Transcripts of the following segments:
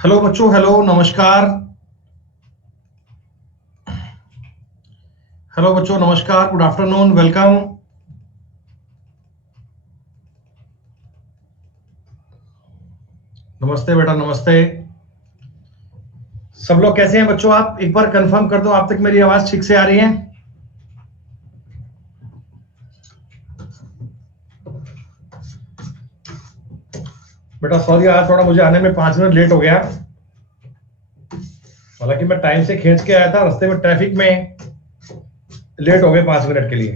Hello बच्चों, hello नमस्कार। Hello बच्चों, नमस्कार, गुड आफ्टरनून, वेलकम। नमस्ते बेटा, नमस्ते। सब लोग कैसे हैं बच्चों? आप एक बार कंफर्म कर दो, आप तक मेरी आवाज ठीक से आ रही है? बेटा सॉरी, आज थोड़ा मुझे आने में 5 मिनट लेट हो गया। हालांकि मैं टाइम से खींच के आया था, रास्ते में ट्रैफिक में लेट हो गए 5 मिनट के लिए।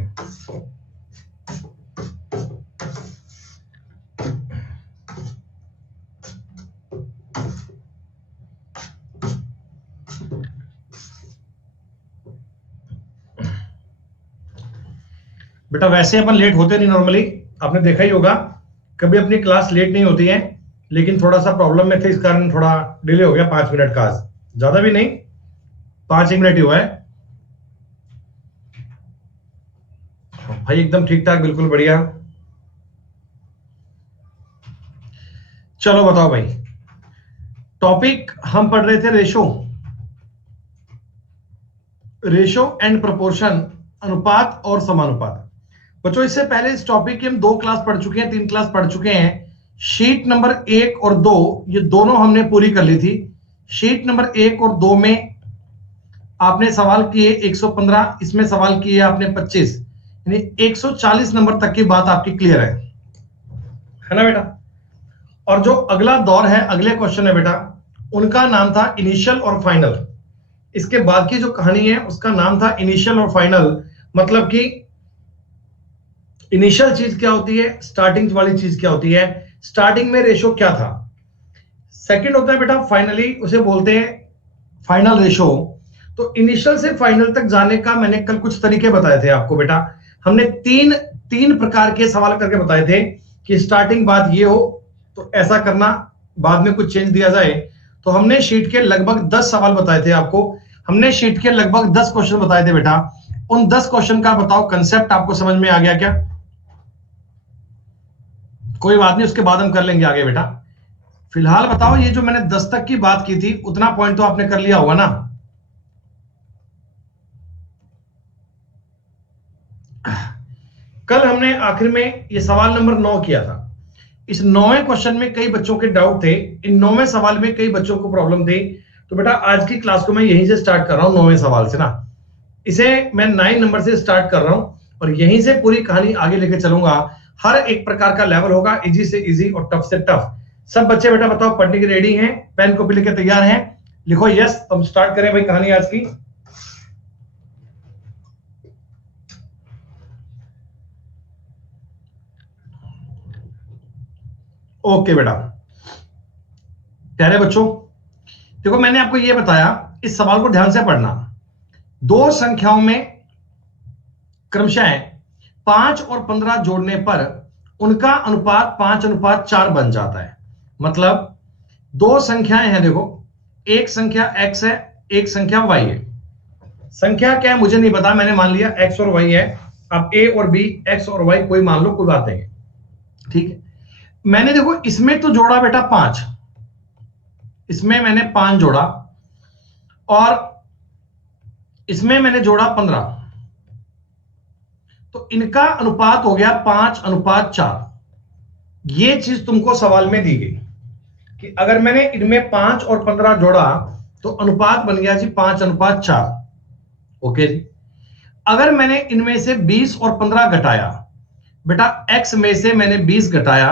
बेटा वैसे अपन लेट होते नहीं नॉर्मली, आपने देखा ही होगा, कभी अपनी क्लास लेट नहीं होती है। लेकिन थोड़ा सा प्रॉब्लम में थे, इस कारण थोड़ा डिले हो गया 5 मिनट का। आज ज्यादा भी नहीं, 5 ही मिनट ही हुआ है। भाई एकदम ठीक ठाक, बिल्कुल बढ़िया। चलो बताओ भाई, टॉपिक हम पढ़ रहे थे रेशो, रेशो एंड प्रोपोर्शन, अनुपात और समानुपात। बच्चों इससे पहले इस टॉपिक की हम 2 क्लास पढ़ चुके हैं, 3 क्लास पढ़ चुके हैं। शीट नंबर 1 और 2 ये दोनों हमने पूरी कर ली थी। शीट नंबर 1 और 2 में आपने सवाल किए 115, इसमें सवाल किए आपने 25, यानी 140 नंबर तक की बात आपकी क्लियर है ना बेटा? और जो अगला दौर है, अगले क्वेश्चन है बेटा, उनका नाम था इनिशियल और फाइनल। इसके बाद की जो कहानी है उसका नाम था इनिशियल और फाइनल। मतलब कि इनिशियल चीज क्या होती है, स्टार्टिंग वाली चीज क्या होती है, स्टार्टिंग में रेशो क्या था। सेकंड होता है बेटा फाइनली, उसे बोलते हैं फाइनल रेशो। तो इनिशियल से फाइनल तक जाने का मैंने कल कुछ तरीके बताए थे आपको बेटा। हमने तीन तीन प्रकार के सवाल करके बताए थे कि स्टार्टिंग बात ये हो तो ऐसा करना, बाद में कुछ चेंज दिया जाए। तो हमने शीट के लगभग 10 सवाल बताए थे आपको, हमने शीट के लगभग 10 क्वेश्चन बताए थे बेटा। उन 10 क्वेश्चन का बताओ कंसेप्ट आपको समझ में आ गया क्या? कोई बात नहीं, उसके बाद हम कर लेंगे आगे बेटा। फिलहाल बताओ, ये जो मैंने 10 तक की बात की थी उतना पॉइंट तो आपने कर लिया होगा ना? कल हमने आखिर में ये सवाल नंबर 9 किया था। इस 9वें क्वेश्चन में कई बच्चों के डाउट थे, इन 9वें सवाल में कई बच्चों को प्रॉब्लम थी। तो बेटा आज की क्लास को मैं यहीं से स्टार्ट कर रहा हूं, 9वें सवाल से ना। इसे मैं 9 नंबर से स्टार्ट कर रहा हूं और यहीं से पूरी कहानी आगे लेके चलूंगा। हर एक प्रकार का लेवल होगा, इजी से इजी और टफ से टफ। सब बच्चे बेटा बताओ पढ़ने के रेडी हैं, पेन कॉपी लेके तैयार हैं? लिखो यस। हम स्टार्ट करें भाई कहानी आज की। ओके बेटा, प्यारे बच्चों, देखो मैंने आपको यह बताया, इस सवाल को ध्यान से पढ़ना। दो संख्याओं में क्रमशः 5 और 15 जोड़ने पर उनका अनुपात 5:4 बन जाता है। मतलब दो संख्याएं हैं, देखो, एक संख्या x है, एक संख्या y है। संख्या क्या है मुझे नहीं पता, मैंने मान लिया x और y है। अब a और b, x और y कोई मान लो, कोई बात नहीं, ठीक है। मैंने देखो इसमें तो जोड़ा बेटा 5, इसमें मैंने 5 जोड़ा और इसमें मैंने जोड़ा 15, तो इनका अनुपात हो गया 5:4। ये चीज तुमको सवाल में दी गई कि अगर मैंने इनमें 5 और 15 जोड़ा तो अनुपात बन गया जी 5:4। ओके जी। अगर मैंने इनमें से 20 और 15 घटाया, बेटा x में से मैंने 20 घटाया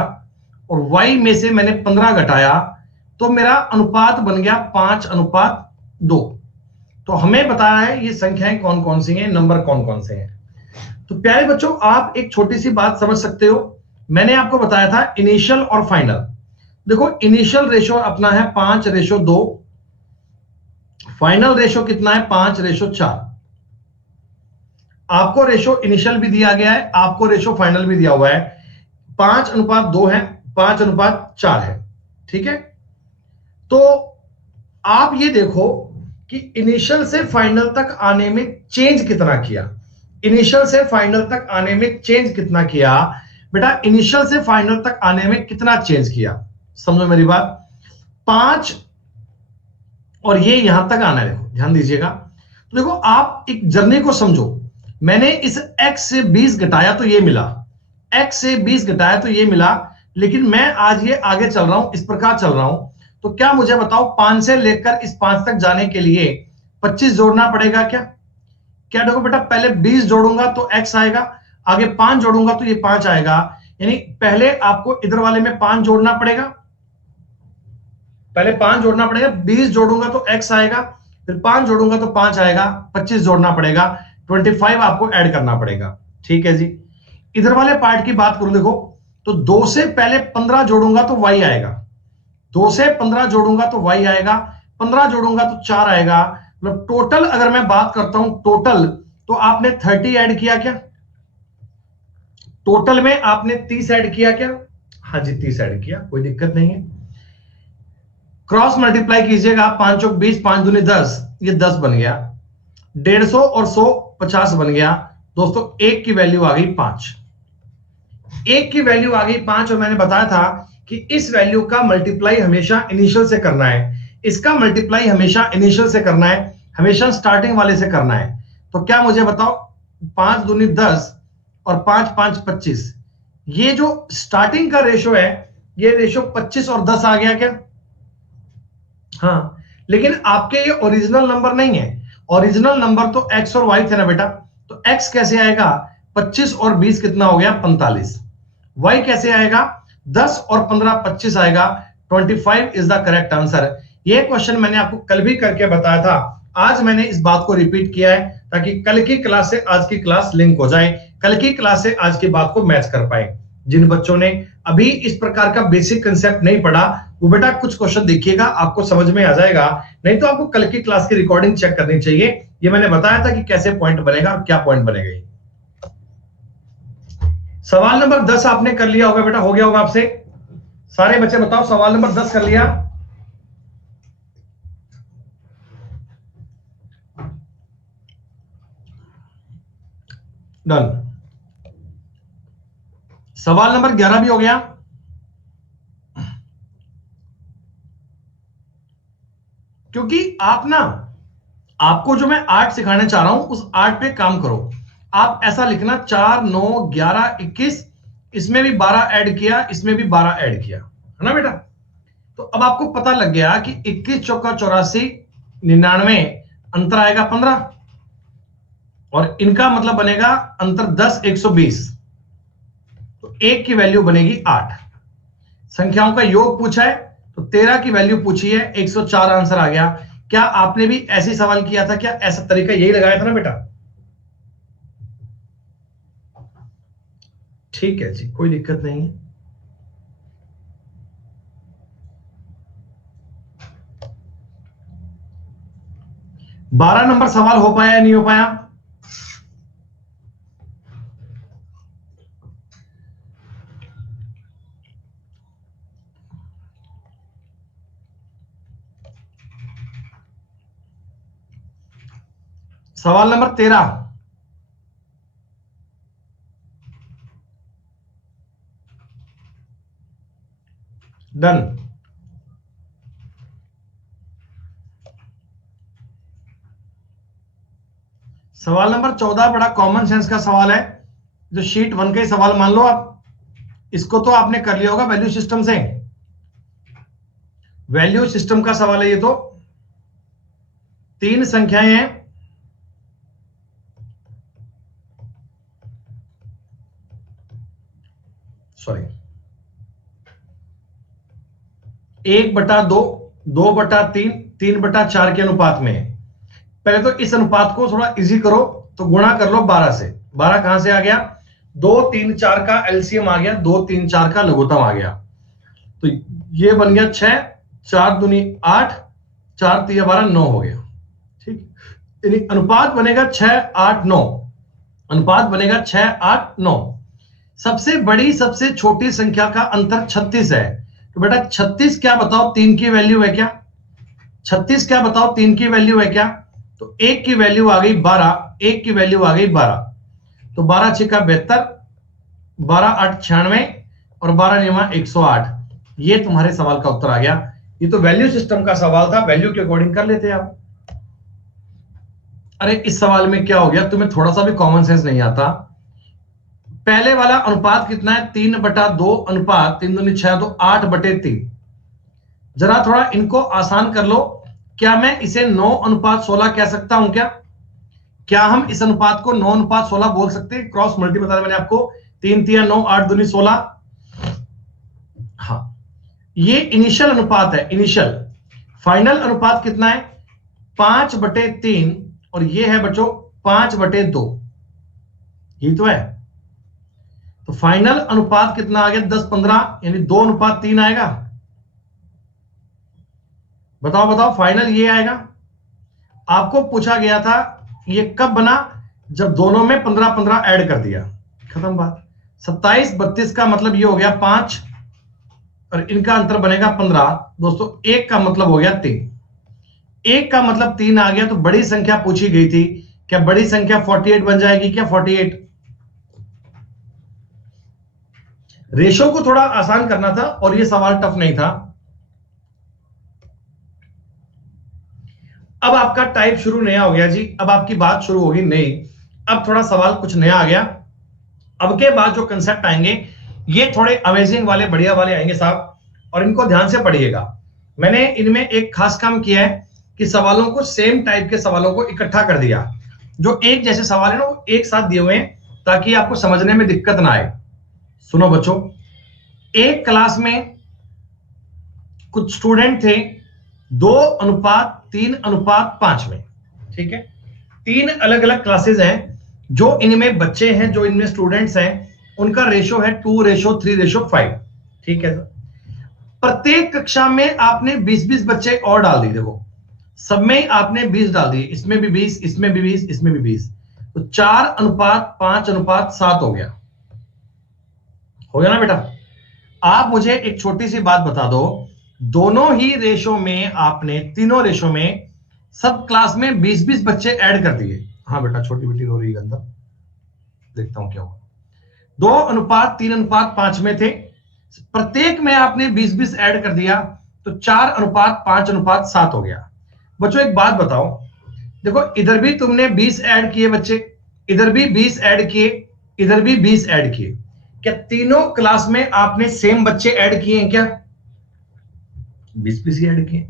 और y में से मैंने 15 घटाया, तो मेरा अनुपात बन गया 5:2। तो हमें बताया है ये संख्याएं कौन कौन सी हैं, नंबर कौन कौन से हैं। तो प्यारे बच्चों आप एक छोटी सी बात समझ सकते हो, मैंने आपको बताया था इनिशियल और फाइनल। देखो इनिशियल रेशो अपना है 5:2, फाइनल रेशो कितना है 5:4। आपको रेशो इनिशियल भी दिया गया है, आपको रेशो फाइनल भी दिया हुआ है। 5:2 है, 5:4 है, ठीक है। तो आप ये देखो कि इनिशियल से फाइनल तक आने में चेंज कितना किया, इनिशियल से फाइनल तक आने में चेंज कितना किया। बेटा इनिशियल से फाइनल तक आने में कितना चेंज किया, समझो मेरी बात। 5 और ये यहां तक आना है। देखो ध्यान दीजिएगा, तो देखो आप एक जर्नी को समझो। मैंने इस x से 20 घटाया तो ये मिला, x से 20 घटाया तो ये मिला, लेकिन मैं आज ये आगे चल रहा हूं, इस प्रकार चल रहा हूं। तो क्या मुझे बताओ 5 से लेकर इस 5 तक जाने के लिए 25 जोड़ना पड़ेगा क्या? क्या देखो बेटा, पहले 20 जोड़ूंगा तो x आएगा, आगे 5 जोड़ूंगा तो ये 5 आएगा। यानी पहले आपको इधर वाले में 5 जोड़ना पड़ेगा, पहले 5 जोड़ना पड़ेगा, 20 जोड़ूंगा तो x आएगा, फिर 5 जोड़ूंगा तो 5 आएगा, 25 जोड़ना पड़ेगा, 25 आपको ऐड करना पड़ेगा। ठीक है जी। इधर वाले पार्ट की बात करूं, देखो तो 2 से पहले 15 जोड़ूंगा तो y आएगा, 2 से 15 जोड़ूंगा तो y आएगा, 15 जोड़ूंगा तो 4 आएगा। मतलब टोटल अगर मैं बात करता हूं टोटल, तो आपने 30 ऐड किया क्या? टोटल में आपने 30 ऐड किया क्या? हाँ जी 30 ऐड किया, कोई दिक्कत नहीं है। क्रॉस मल्टीप्लाई कीजिएगा, 5 चौक 20, 5 दूनी 10, ये 10 बन गया, 150 और 100 50 बन गया। दोस्तों एक की वैल्यू आ गई 5, एक की वैल्यू आ गई 5। और मैंने बताया था कि इस वैल्यू का मल्टीप्लाई हमेशा इनिशियल से करना है, इसका मल्टीप्लाई हमेशा इनिशियल से करना है, हमेशा स्टार्टिंग वाले से करना है। तो क्या मुझे बताओ, 5 दूनी 10 और 5 5 25, ये जो स्टार्टिंग का रेशो है, ये रेशो 25 और 10 आ गया क्या? हाँ, लेकिन आपके ये ओरिजिनल नंबर नहीं है, ओरिजिनल नंबर तो x और y थे ना बेटा, तो x कैसे आएगा? 25 और 20 कितना हो गया? 45। y कैसे आएगा? 10 और 15 25 आएगा, 25 इज द करेक्ट आंसर। ये क्वेश्चन मैंने आपको कल भी करके बताया था, आज मैंने इस बात को रिपीट किया है ताकि कल की क्लास से आज की क्लास लिंक हो जाए, कल की क्लास से आज की बात को मैच कर पाए। जिन बच्चों ने अभी इस प्रकार का बेसिक कंसेप्ट नहीं पढ़ा, वो बेटा कुछ क्वेश्चन देखिएगा, आपको समझ में आ जाएगा। नहीं तो आपको कल की क्लास की रिकॉर्डिंग चेक करनी चाहिए। ये मैंने बताया था कि कैसे पॉइंट बनेगा और क्या पॉइंट बनेगा। सवाल नंबर 10 आपने कर लिया होगा बेटा, हो गया होगा आपसे। सारे बच्चे बताओ, सवाल नंबर 10 कर लिया? डन। सवाल नंबर 11 भी हो गया। क्योंकि आप ना, आपको जो मैं आर्ट सिखाने चाह रहा हूं उस आर्ट पे काम करो। आप ऐसा लिखना 4 9 11 21, इसमें भी 12 ऐड किया, इसमें भी 12 ऐड किया, है ना बेटा? तो अब आपको पता लग गया कि 21 चौका 84, 99, अंतर आएगा 15, और इनका मतलब बनेगा अंतर 10 120, तो एक की वैल्यू बनेगी 8। संख्याओं का योग पूछा है तो 13 की वैल्यू पूछी है, 104 आंसर आ गया। क्या आपने भी ऐसे सवाल किया था क्या? ऐसा तरीका यही लगाया था ना बेटा? ठीक है जी, कोई दिक्कत नहीं है। बारह नंबर सवाल हो पाया या नहीं हो पाया? सवाल नंबर 13, डन। सवाल नंबर 14 बड़ा कॉमन सेंस का सवाल है, जो शीट 1 के सवाल मान लो आप, इसको तो आपने कर लिया होगा वैल्यू सिस्टम से, वैल्यू सिस्टम का सवाल है ये। तो 3 संख्याएं हैं, सॉरी 1/2, 2/3, 3/4 के अनुपात में है। पहले तो इस अनुपात को थोड़ा इजी करो, तो गुणा कर लो 12 से। 12 कहां से आ गया? 2 3 4 का एलसीएम आ गया, 2 3 4 का लघुत्तम आ गया, तो ये बन गया 6, 4 दूनी 8, 4 3 12, 9 हो गया। ठीक, यानी अनुपात बनेगा 6 8 9, अनुपात बनेगा 6 8 9। सबसे बड़ी सबसे छोटी संख्या का अंतर 36 है, तो बेटा 36 क्या बताओ 3 की वैल्यू है क्या? 36 क्या बताओ 3 की वैल्यू है क्या? तो 1 की वैल्यू आ गई 12, 1 की वैल्यू आ गई 12, तो 12 6 72, 12 8 96 और 12 9 108। ये तुम्हारे सवाल का उत्तर आ गया। ये तो वैल्यू सिस्टम का सवाल था, वैल्यू के अकॉर्डिंग कर लेते आप। अरे इस सवाल में क्या हो गया, तुम्हें थोड़ा सा भी कॉमन सेंस नहीं आता। पहले वाला अनुपात कितना है, 3/2 अनुपात 3 दूनी 6 तो 8/3। जरा थोड़ा इनको आसान कर लो। क्या मैं इसे 9:16 कह सकता हूं क्या? क्या हम इस अनुपात को 9:16 बोल सकते हैं? क्रॉस मल्टी बता मैंने आपको, 3 3 9 8 दूनी 16। हाँ, ये इनिशियल अनुपात है, इनिशियल। फाइनल अनुपात कितना है, 5/3, और ये है बच्चों 5/2, यही तो है। तो फाइनल अनुपात कितना आ गया, 10-15, यानी 2:3 आएगा। बताओ बताओ, फाइनल ये आएगा। आपको पूछा गया था ये कब बना, जब दोनों में 15-15 ऐड कर दिया, खत्म बात। 27-32 का मतलब ये हो गया 5, और इनका अंतर बनेगा 15। दोस्तों एक का मतलब हो गया 3, एक का मतलब 3 आ गया। तो बड़ी संख्या पूछी गई थी, क्या बड़ी संख्या 48 बन जाएगी क्या? 48। रेशो को थोड़ा आसान करना था, और ये सवाल टफ नहीं था। अब आपका टाइप शुरू नया हो गया जी, अब आपकी बात शुरू होगी नई। अब थोड़ा सवाल कुछ नया आ गया। अब के बाद जो कंसेप्ट आएंगे ये थोड़े अमेजिंग वाले, बढ़िया वाले आएंगे साहब, और इनको ध्यान से पढ़िएगा। मैंने इनमें एक खास काम किया है कि सवालों को, सेम टाइप के सवालों को इकट्ठा कर दिया। जो एक जैसे सवाल है ना वो एक साथ दिए हुए हैं, ताकि आपको समझने में दिक्कत ना आए। सुनो बच्चों, एक क्लास में कुछ स्टूडेंट थे 2:3:5 में, ठीक है। 3 अलग अलग क्लासेस हैं। जो इनमें बच्चे हैं, जो इनमें स्टूडेंट्स हैं, उनका रेशो है 2:3:5, ठीक है। प्रत्येक कक्षा में आपने 20-20 बच्चे और डाल दिए। देखो सब में आपने 20 डाल दिए, इसमें भी 20, इसमें भी 20, इसमें भी 20, तो 4:5:7 हो गया। हो गया ना बेटा? आप मुझे एक छोटी सी बात बता दो, दोनों ही रेशो में आपने, तीनों रेशो में सब क्लास में 20-20 बच्चे ऐड कर दिए। हाँ बेटा, छोटी बेटी रो रही है अंदर, देखता हूं क्या हुआ। 2:3:5 में थे, प्रत्येक में आपने 20-20 ऐड कर दिया, तो 4:5:7 हो गया। बच्चों एक बात बताओ, देखो इधर भी तुमने 20 ऐड किए बच्चे, इधर भी 20 ऐड किए, इधर भी 20 ऐड किए। क्या तीनों क्लास में आपने सेम बच्चे ऐड किए हैं क्या? 20-20 ऐड किए।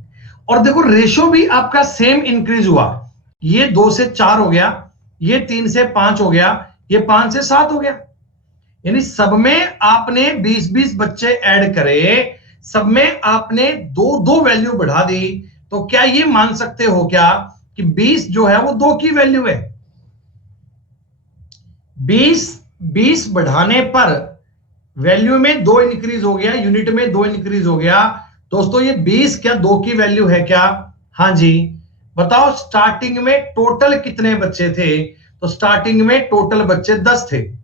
और देखो रेशो भी आपका सेम इंक्रीज हुआ, ये 2 से 4 हो गया, ये 3 से 5 हो गया, ये 5 से 7 हो गया। यानी सब में आपने 20-20 बच्चे ऐड करे, सब में आपने 2-2 वैल्यू बढ़ा दी। तो क्या ये मान सकते हो क्या कि 20 जो है वो 2 की वैल्यू है? 20 बढ़ाने पर वैल्यू में 2 इंक्रीज हो गया, यूनिट में 2 इंक्रीज हो गया। दोस्तों ये 20 क्या 2 की वैल्यू है क्या? हाँ जी। बताओ स्टार्टिंग में टोटल कितने बच्चे थे? तो स्टार्टिंग में टोटल बच्चे 10 थे।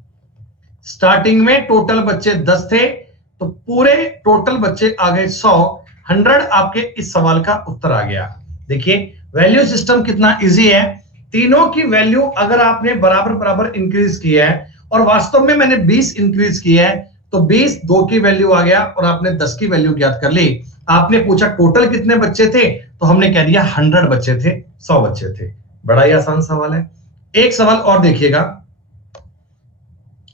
स्टार्टिंग में टोटल बच्चे 10 थे, तो पूरे टोटल बच्चे आ गए 100 आपके इस सवाल का उत्तर आ गया। देखिए वैल्यू सिस्टम कितना इजी है। तीनों की वैल्यू अगर आपने बराबर बराबर इंक्रीज किया है, और वास्तव में मैंने 20 इंक्रीज किया है, तो 20 2 की वैल्यू आ गया, और आपने 10 की वैल्यू ज्ञात कर ली। आपने पूछा टोटल कितने बच्चे थे, तो हमने कह दिया 100 बच्चे थे, 100 बच्चे थे। बड़ा ही आसान सवाल है। एक सवाल और देखिएगा।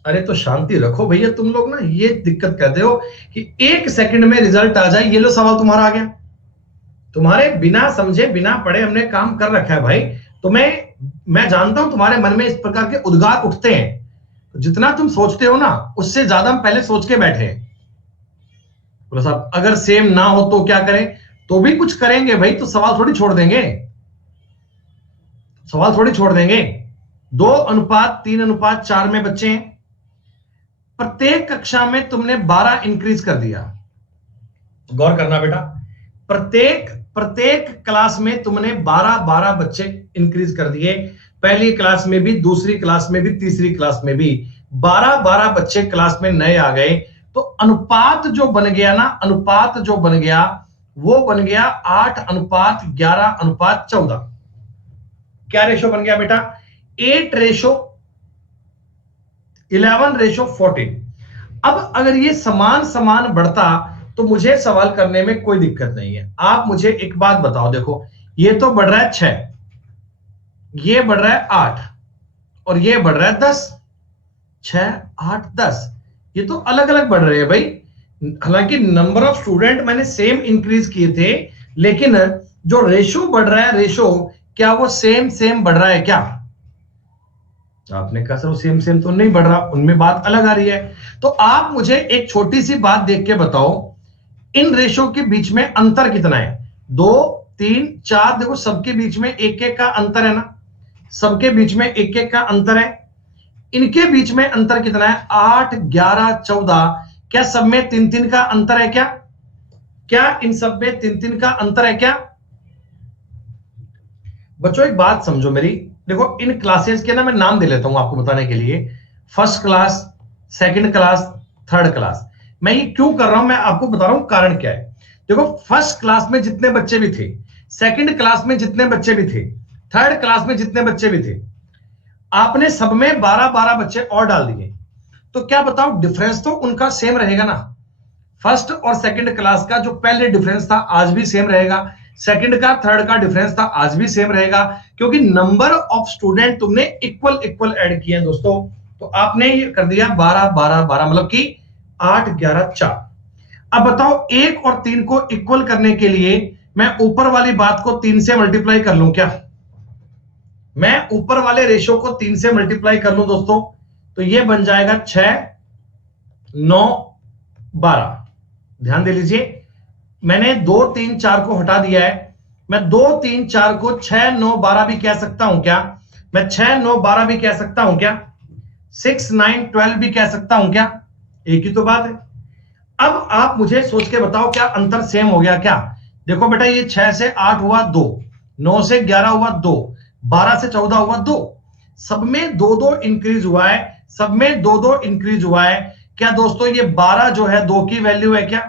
अरे तो शांति रखो भैया, तुम लोग ना ये दिक्कत करते हो कि 1 सेकंड में रिजल्ट आ जाए। ये लो सवाल तुम्हारा आ गया, तुम्हारे बिना समझे बिना पढ़े हमने काम कर रखा है भाई। तो मैं जानता हूं तुम्हारे मन में इस प्रकार के उद्गार उठते हैं, तो जितना तुम सोचते हो ना उससे ज्यादा हम पहले सोच के बैठे हैं। बोला साहब अगर सेम ना हो तो क्या करें? तो भी कुछ करेंगे भाई, तो सवाल थोड़ी छोड़ देंगे, सवाल थोड़ी छोड़ देंगे। 2:3:4 में बच्चे हैं, प्रत्येक कक्षा में तुमने 12 इंक्रीज कर दिया। गौर करना बेटा, प्रत्येक प्रत्येक क्लास में तुमने 12 बच्चे इंक्रीज कर दिए। पहली क्लास में भी, दूसरी क्लास में भी, तीसरी क्लास में भी 12 बच्चे क्लास में नए आ गए। तो अनुपात जो बन गया ना, अनुपात जो बन गया वो बन गया 8:11:14। क्या रेशो बन गया बेटा? 8:11:14। अब अगर ये समान समान बढ़ता तो मुझे सवाल करने में कोई दिक्कत नहीं है। आप मुझे एक बात बताओ, देखो ये तो बढ़ रहा है 6, ये बढ़ रहा है 8 और ये बढ़ रहा है 10। 6 8 10 ये तो अलग अलग बढ़ रहे हैं भाई। हालांकि नंबर ऑफ स्टूडेंट मैंने सेम इंक्रीज किए थे, लेकिन जो रेशो बढ़ रहा है, रेशो क्या वो सेम सेम बढ़ रहा है क्या? आपने कहा सर सेम सेम तो नहीं बढ़ रहा, उनमें बात अलग आ रही है। तो आप मुझे एक छोटी सी बात देख के बताओ, इन रेशो के बीच में अंतर कितना है? 2 3 4, देखो सबके बीच में एक एक का अंतर है ना, सबके बीच में एक एक का अंतर है। इनके बीच में अंतर कितना है? 8 11 14। क्या सब में 3 3 का अंतर है क्या? क्या इन सब में 3 3 का अंतर है क्या? बच्चों एक बात समझो मेरी, देखो इन क्लासेस के ना मैं नाम दे लेता हूं आपको बताने के लिए। First class, second class, third class. मैं ये क्यों कर रहा हूं, मैं आपको बता रहा हूं कारण क्या है। देखो फर्स्ट क्लास में जितने बच्चे भी थे, सेकंड क्लास में जितने बच्चे भी थे, थर्ड क्लास में जितने बच्चे भी थे, आपने सब में 12 12 बच्चे और डाल दिए। तो क्या बताओ, डिफरेंस तो उनका सेम रहेगा ना। फर्स्ट और सेकंड क्लास का जो पहले डिफरेंस था आज भी सेम रहेगा, सेकंड का थर्ड का डिफरेंस था आज भी सेम रहेगा, क्योंकि नंबर ऑफ स्टूडेंट तुमने इक्वल इक्वल ऐड किए हैं दोस्तों। तो आपने ये कर दिया 12 12 12, मतलब कि 8 11 4। अब बताओ 1 और 3 को इक्वल करने के लिए मैं ऊपर वाली बात को 3 से मल्टीप्लाई कर लूं क्या? मैं ऊपर वाले रेशो को 3 से मल्टीप्लाई कर लूं दोस्तों, तो ये बन जाएगा 6 9 12। ध्यान दे लीजिए, मैंने 2 3 4 को हटा दिया है। मैं 2 3 4 को 6 9 12 भी कह सकता हूं क्या? मैं 6 9 12 भी कह सकता हूं क्या? 6 9 12 भी कह सकता हूं क्या? एक ही तो बात है। अब आप मुझे सोच के बताओ, क्या अंतर सेम हो गया क्या? देखो बेटा, ये 6 से 8 हुआ 2, 9 से 11 हुआ 2, 12 से 14 हुआ 2। सब में 2 2 इंक्रीज हुआ है, सब में 2 2 इंक्रीज हुआ है। क्या दोस्तों ये 12 जो है 2 की वैल्यू है क्या?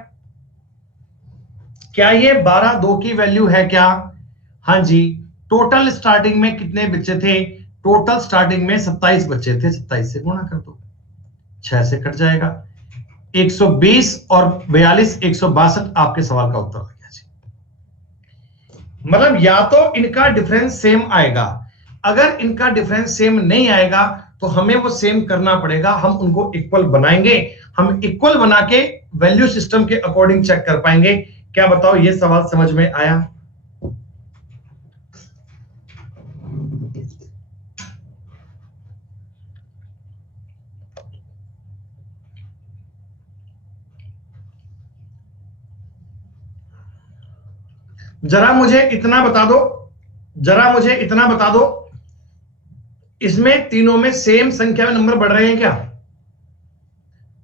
क्या ये 12 2 की वैल्यू है क्या? हाँ जी। टोटल स्टार्टिंग में कितने बच्चे थे? टोटल स्टार्टिंग में 27 बच्चे थे। 27 से गुणा कर दो, 6 से कट जाएगा। 120 और 42 162 आपके सवाल का उत्तर आ गया जी। मतलब या तो इनका डिफरेंस सेम आएगा, अगर इनका डिफरेंस सेम नहीं आएगा तो हमें वो सेम करना पड़ेगा, हम उनको इक्वल बनाएंगे। हम इक्वल बना के वैल्यू सिस्टम के अकॉर्डिंग चेक कर पाएंगे। क्या बताओ ये सवाल समझ में आया? जरा मुझे इतना बता दो, जरा मुझे इतना बता दो, इसमें तीनों में सेम संख्या में नंबर बढ़ रहे हैं क्या?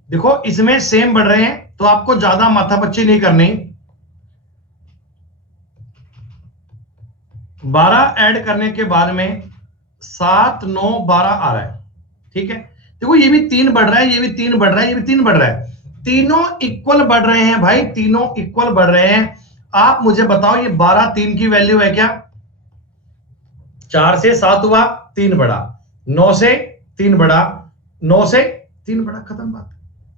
देखो इसमें सेम बढ़ रहे हैं तो आपको ज्यादा माथापच्ची नहीं करनी। 12 ऐड करने के बाद में 7 9 12 आ रहा है, ठीक है। देखो ये भी 3 बढ़ रहा है, ये भी 3 बढ़ रहा है, ये भी 3 बढ़ रहा है। तीनों इक्वल बढ़ रहे हैं भाई, तीनों इक्वल बढ़ रहे हैं। आप मुझे बताओ ये 12 3 की वैल्यू है क्या? 4 से 7 हुआ, 3 बढ़ा, 9 से 3 बढ़ा, 9 से 3 बढ़ा, खत्म बात।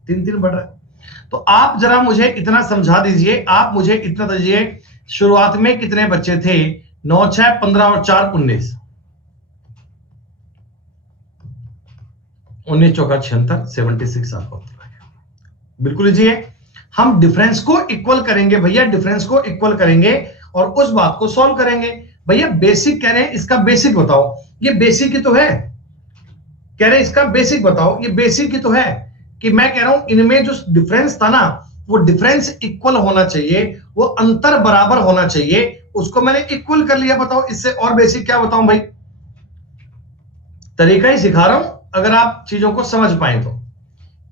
3 3 बढ़ रहा है। तो आप जरा मुझे इतना समझा दीजिए, आप मुझे इतना दीजिए, शुरुआत में कितने बच्चे थे? 9 6 15 और 4 19, 19 चौका 76, 76 आपका उत्तर आ गया। बिल्कुल लीजिए, हम डिफरेंस को इक्वल करेंगे भैया, डिफरेंस को इक्वल करेंगे और उस बात को सॉल्व करेंगे। भैया बेसिक कह रहे हैं, इसका बेसिक बताओ। ये बेसिक ही तो है, कह रहे हैं इसका बेसिक बताओ, ये बेसिक ही तो है। कि मैं कह रहा हूं इनमें जो डिफरेंस था ना, वो डिफरेंस इक्वल होना चाहिए, वो अंतर बराबर होना चाहिए, उसको मैंने इक्वल कर लिया। बताओ इससे और बेसिक क्या बताऊं भाई? तरीका ही सिखा रहा हूं, अगर आप चीजों को समझ पाए तो।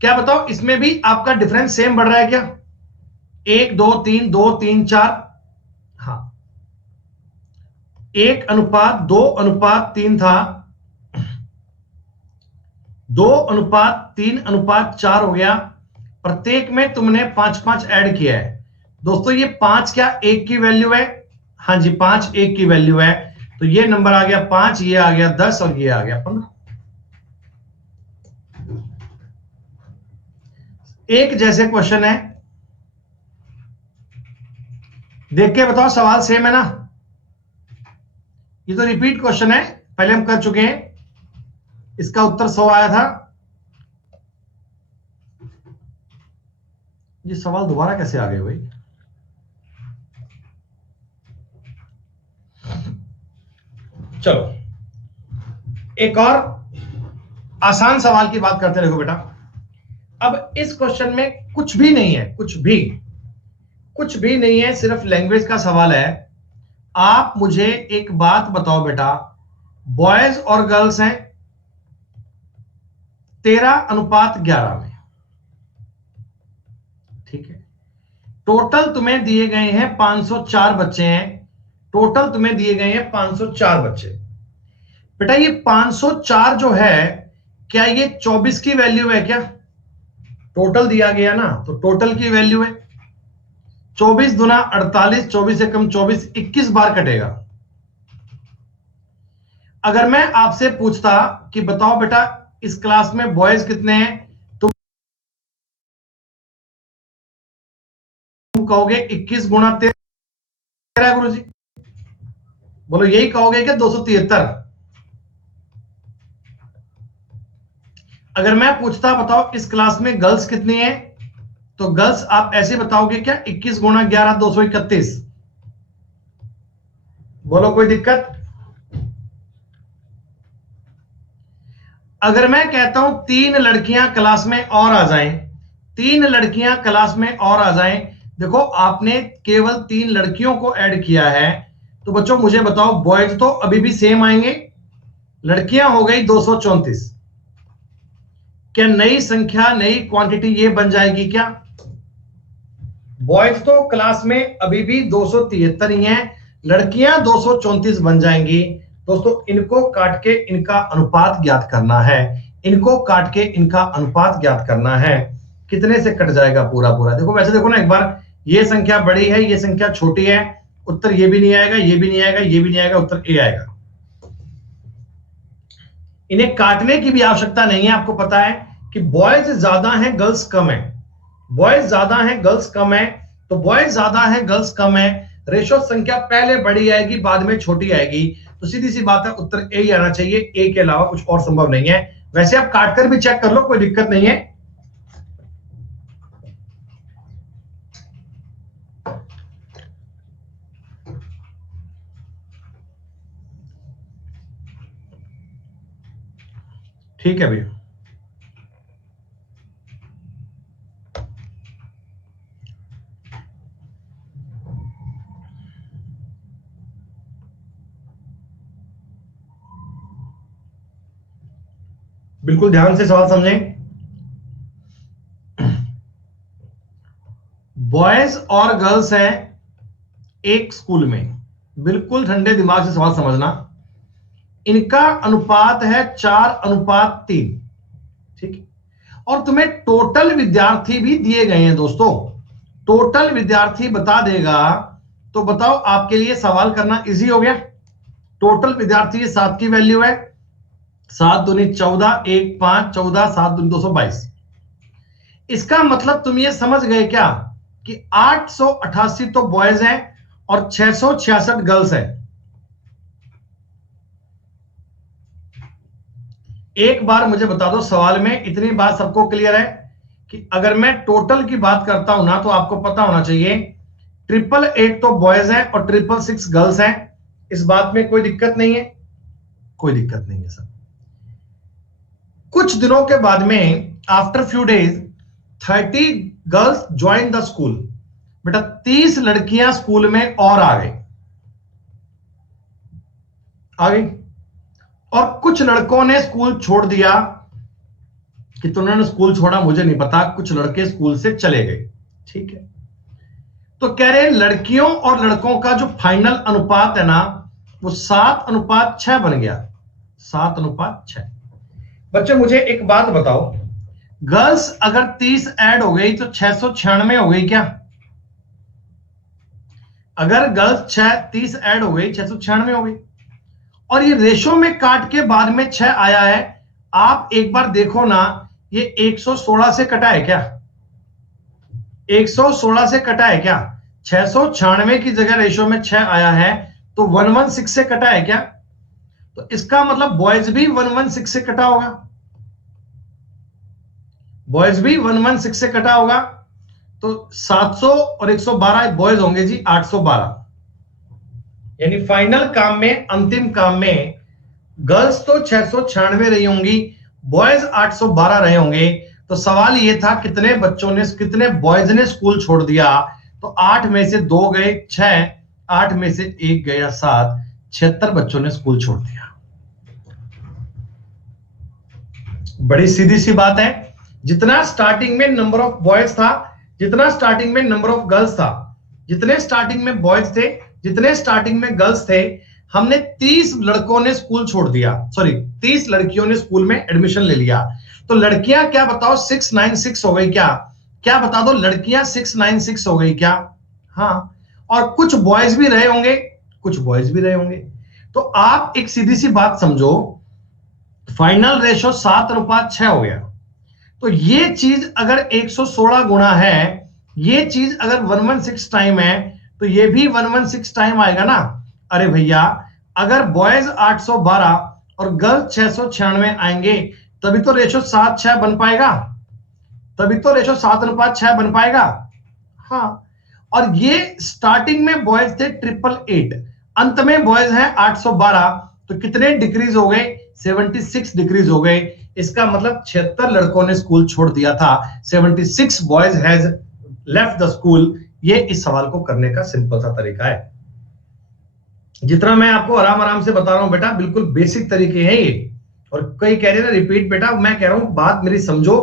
क्या बताओ इसमें भी आपका डिफरेंस सेम बढ़ रहा है क्या? 1 2 3 2 3 4, हाँ 1 अनुपात 2 अनुपात 3 था, 2 अनुपात 3 अनुपात 4 हो गया। प्रत्येक में तुमने 5 5 ऐड किया है। दोस्तों ये 5 क्या 1 की वैल्यू है? हाँ जी 5 1 की वैल्यू है। तो ये नंबर आ गया 5, ये आ गया 10 और ये आ गया 15। एक जैसे क्वेश्चन है, देख के बताओ सवाल सेम है ना? ये तो रिपीट क्वेश्चन है, पहले हम कर चुके हैं। इसका उत्तर 100 आया था। ये सवाल दोबारा कैसे आ गए भाई? चलो एक और आसान सवाल की बात करते रहो बेटा। अब इस क्वेश्चन में कुछ भी नहीं है, कुछ भी नहीं है, सिर्फ लैंग्वेज का सवाल है। आप मुझे एक बात बताओ बेटा, बॉयज और गर्ल्स हैं 13:11 में, ठीक है। टोटल तुम्हें दिए गए हैं 504 बच्चे हैं, टोटल तुम्हें दिए गए हैं 504 बच्चे। बेटा ये 504 जो है, क्या ये 24 की वैल्यू है क्या? टोटल दिया गया ना, तो टोटल की वैल्यू है 24 दुना 48, 24 से कम 24, 21 बार कटेगा। अगर मैं आपसे पूछता कि बताओ बेटा इस क्लास में बॉयज कितने हैं, तुम कहोगे 21 गुणा 13 गुरुजी। बोलो यही कहोगे क्या 273? अगर मैं पूछता बताओ इस क्लास में गर्ल्स कितनी है, तो गर्ल्स आप ऐसे बताओगे क्या 21 गुणा 11 231? बोलो कोई दिक्कत? अगर मैं कहता हूं 3 लड़कियां क्लास में और आ जाएं, 3 लड़कियां क्लास में और आ जाएं, देखो आपने केवल 3 लड़कियों को ऐड किया है, तो बच्चों मुझे बताओ बॉयज तो अभी भी सेम आएंगे, लड़कियां हो गई 234। क्या नई संख्या, नई क्वांटिटी ये बन जाएगी क्या? बॉयज तो क्लास में अभी भी 273 ही हैं, लड़कियां 234 बन जाएंगी। दोस्तों इनको काट के इनका अनुपात ज्ञात करना है, इनको काट के इनका अनुपात ज्ञात करना है। कितने से कट जाएगा पूरा पूरा? देखो वैसे देखो ना एक बार, ये संख्या बड़ी है, ये संख्या छोटी है, उत्तर ये भी नहीं आएगा, ये भी नहीं आएगा, ये भी नहीं आएगा, उत्तर ए आएगा। इन्हें काटने की भी आवश्यकता नहीं है। आपको पता है कि बॉयज ज्यादा हैं गर्ल्स कम है, बॉयज ज्यादा हैं गर्ल्स कम है, तो बॉयज ज्यादा हैं गर्ल्स कम है, रेशो संख्या पहले बड़ी आएगी बाद में छोटी आएगी, तो सीधी सी बात है उत्तर ए ही आना चाहिए, ए के अलावा कुछ और संभव नहीं है। वैसे आप काटकर भी चेक कर लो, कोई दिक्कत नहीं है। ठीक है भैया, बिल्कुल ध्यान से सवाल समझें। बॉयज और गर्ल्स हैं एक स्कूल में, बिल्कुल ठंडे दिमाग से सवाल समझना। इनका अनुपात है 4:3, ठीक है। और तुम्हें टोटल विद्यार्थी भी दिए गए हैं दोस्तों, टोटल विद्यार्थी बता देगा तो बताओ आपके लिए सवाल करना इजी हो गया। टोटल विद्यार्थी 7 की वैल्यू है, 7 दूनी 14, 1 5 14, 7 दूनी 222। इसका मतलब तुम ये समझ गए क्या कि 888 तो बॉयज हैं और 666 गर्ल्स हैं। एक बार मुझे बता दो सवाल में, इतनी बात सबको क्लियर है कि अगर मैं टोटल की बात करता हूं ना, तो आपको पता होना चाहिए 888 तो बॉयज हैं और 666 गर्ल्स हैं। इस बात में कोई दिक्कत नहीं है, कोई दिक्कत नहीं है सर। कुछ दिनों के बाद में after few days 30 girls join the school. बेटा 30 लड़कियां स्कूल में और आ गई, और कुछ लड़कों ने स्कूल छोड़ दिया। कि तुमने स्कूल छोड़ा मुझे नहीं पता, कुछ लड़के स्कूल से चले गए, ठीक है। तो कह रहे लड़कियों और लड़कों का जो फाइनल अनुपात है ना, वो 7:6 बन गया, 7:6। बच्चे मुझे एक बात बताओ, गर्ल्स अगर 30 ऐड हो गई तो 696 हो गई क्या? अगर गर्ल्स 30 ऐड हो गई 696 हो गई, और ये रेशो में काट के बाद में 6 आया है। आप एक बार देखो ना, ये 116 से कटा है क्या? 116 से कटा है क्या? 696 की जगह रेशियो में 6 आया है, तो 116 से कटा है क्या? तो इसका मतलब बॉयज भी 116 से कटा होगा, बॉयज भी 116 से कटा होगा। तो 700 और 112 बॉयज होंगे जी 812। यानी फाइनल काम में, अंतिम काम में गर्ल्स तो 696 रही होंगी, बॉयज 812 रहे होंगे। तो सवाल ये था कितने बच्चों ने, कितने बॉयज ने स्कूल छोड़ दिया? तो 8 में से 2 गए 6, 8 में से 1 गया 7, 76 बच्चों ने स्कूल छोड़ दिया। बड़ी सीधी सी बात है। जितना स्टार्टिंग में नंबर ऑफ बॉयज था, जितना स्टार्टिंग में नंबर ऑफ गर्ल्स था, जितने स्टार्टिंग में बॉयज थे, जितने स्टार्टिंग में गर्ल्स थे, हमने 30 लड़कों ने स्कूल छोड़ दिया, सॉरी 30 लड़कियों ने स्कूल में एडमिशन ले लिया। तो लड़कियां क्या बताओ 696 हो गई क्या? क्या बता दो, लड़कियां 696 हो गई क्या? हाँ। और कुछ बॉयज भी रहे होंगे, कुछ बॉयज भी रहे होंगे। तो आप एक सीधी सी बात समझो, फाइनल रेशो 7:6 हो गया। तो ये चीज अगर 116 गुणा है, ये चीज अगर 116 टाइम है, तो ये भी 116 टाइम आएगा ना। अरे भैया, अगर बॉयज 812 और गर्ल्स 696 आएंगे, तभी तो रेशो 7:6 बन पाएगा, तभी तो रेशो 7:6 बन पाएगा। हाँ। और ये स्टार्टिंग में बॉयज थे 888, अंत में बॉयज हैं 812, तो कितने डिक्रीज हो गए? 76 डिक्रीज हो गए। इसका मतलब 76 लड़कों ने स्कूल छोड़ दिया था, 76 boys has left the school. ये इस सवाल को करने का सिंपल सा तरीका है। जितना मैं आपको आराम आराम से बता रहा हूं बेटा, बिल्कुल बेसिक तरीके हैं ये। और कई कह रहे हैं रिपीट, बेटा मैं कह रहा हूं बात मेरी समझो।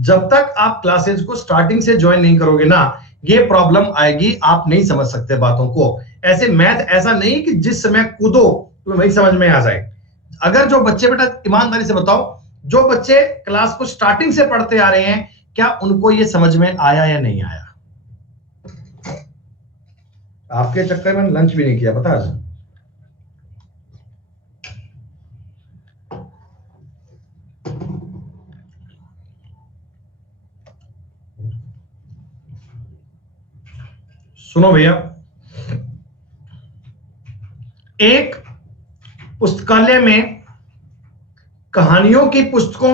जब तक आप क्लासेस को स्टार्टिंग से ज्वाइन नहीं करोगे ना, ये प्रॉब्लम आएगी, आप नहीं समझ सकते बातों को। ऐसे मैथ ऐसा नहीं कि जिस समय कूदो तुम्हें वही समझ में आ जाए। अगर जो बच्चे, बेटा ईमानदारी से बताओ, जो बच्चे क्लास को स्टार्टिंग से पढ़ते आ रहे हैं, क्या उनको ये समझ में आया या नहीं आया? आपके चक्कर में लंच भी नहीं किया पता आज। सुनो भैया, एक पुस्तकालय में कहानियों की पुस्तकों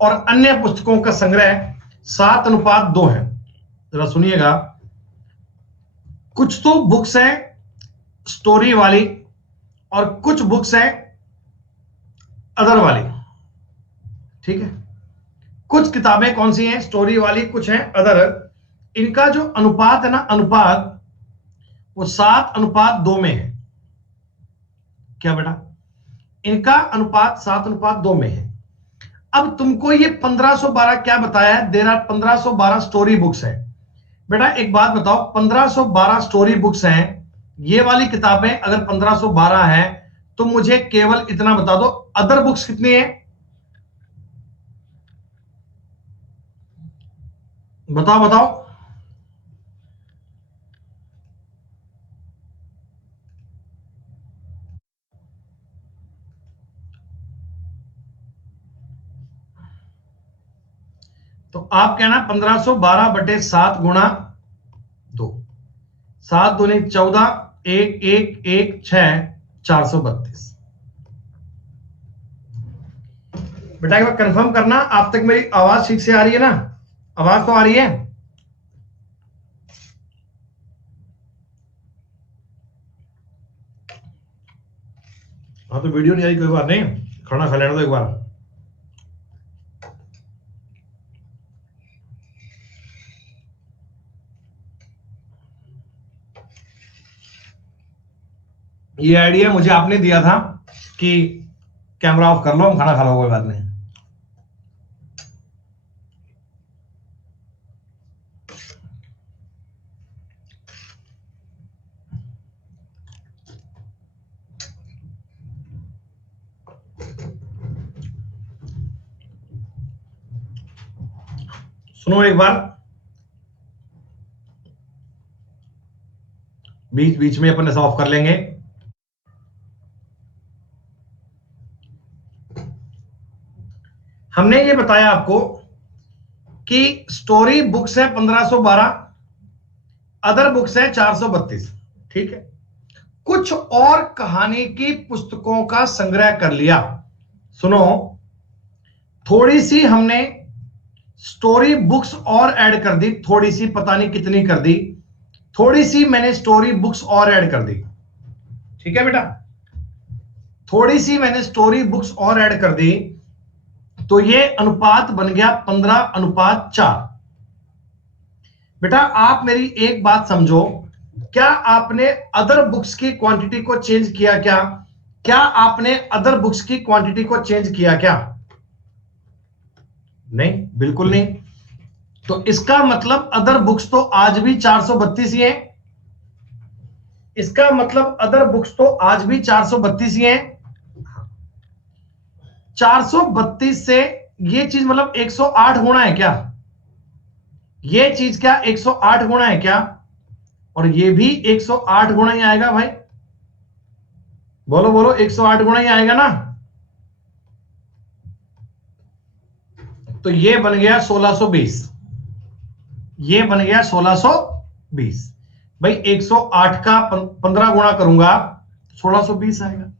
और अन्य पुस्तकों का संग्रह 7:2 है। जरा सुनिएगा, कुछ तो बुक्स हैं स्टोरी वाली और कुछ बुक्स हैं अदर वाली, ठीक है। कुछ किताबें कौन सी हैं? स्टोरी वाली, कुछ हैं अदर। इनका जो अनुपात है ना, अनुपात, वो 7:2 में है। क्या बेटा? इनका अनुपात 7:2 में है। अब तुमको ये 1512 क्या बताया है? देर आर 1512 स्टोरी बुक्स है। बेटा एक बात बताओ, 1512 स्टोरी बुक्स हैं, ये वाली किताबें अगर 1512 है, तो मुझे केवल इतना बता दो, अदर बुक्स कितनी है? बताओ बताओ। तो आप कहना 1512/7 × 2, 7 दूनी 14, 1 1 1 6, 432। बेटा एक बार कंफर्म करना, आप तक मेरी आवाज ठीक से आ रही है ना? आवाज तो आ रही है? हाँ तो वीडियो नहीं आई कोई बात नहीं, खाना खा लेना तो एक बार। ये आइडिया मुझे आपने दिया था कि कैमरा ऑफ कर लो, हम खाना खा लो, कोई बात नहीं। सुनो एक बार, बीच बीच में अपन ऐसा ऑफ कर लेंगे। हमने ये बताया आपको कि स्टोरी बुक्स है 1512, अदर बुक्स है 432, ठीक है। कुछ और कहानी की पुस्तकों का संग्रह कर लिया। सुनो, थोड़ी सी हमने स्टोरी बुक्स और ऐड कर दी, थोड़ी सी, पता नहीं कितनी कर दी, थोड़ी सी मैंने स्टोरी बुक्स और ऐड कर दी, ठीक है बेटा, थोड़ी सी मैंने स्टोरी बुक्स और ऐड कर दी, तो ये अनुपात बन गया 15:4। बेटा आप मेरी एक बात समझो, क्या आपने अदर बुक्स की क्वांटिटी को चेंज किया क्या? क्या आपने अदर बुक्स की क्वांटिटी को चेंज किया क्या? नहीं, बिल्कुल नहीं। तो इसका मतलब अदर बुक्स तो आज भी 432 ही हैं। इसका मतलब अदर बुक्स तो आज भी 432 ही हैं। 432 से ये चीज मतलब 108 गुणा है क्या? ये चीज क्या 108 गुणा है क्या? और ये भी 108 गुणा ही आएगा भाई, बोलो बोलो, 108 गुणा ही आएगा ना। तो ये बन गया 1620, ये बन गया 1620। भाई 108 का 15 गुणा करूंगा 1620 आएगा।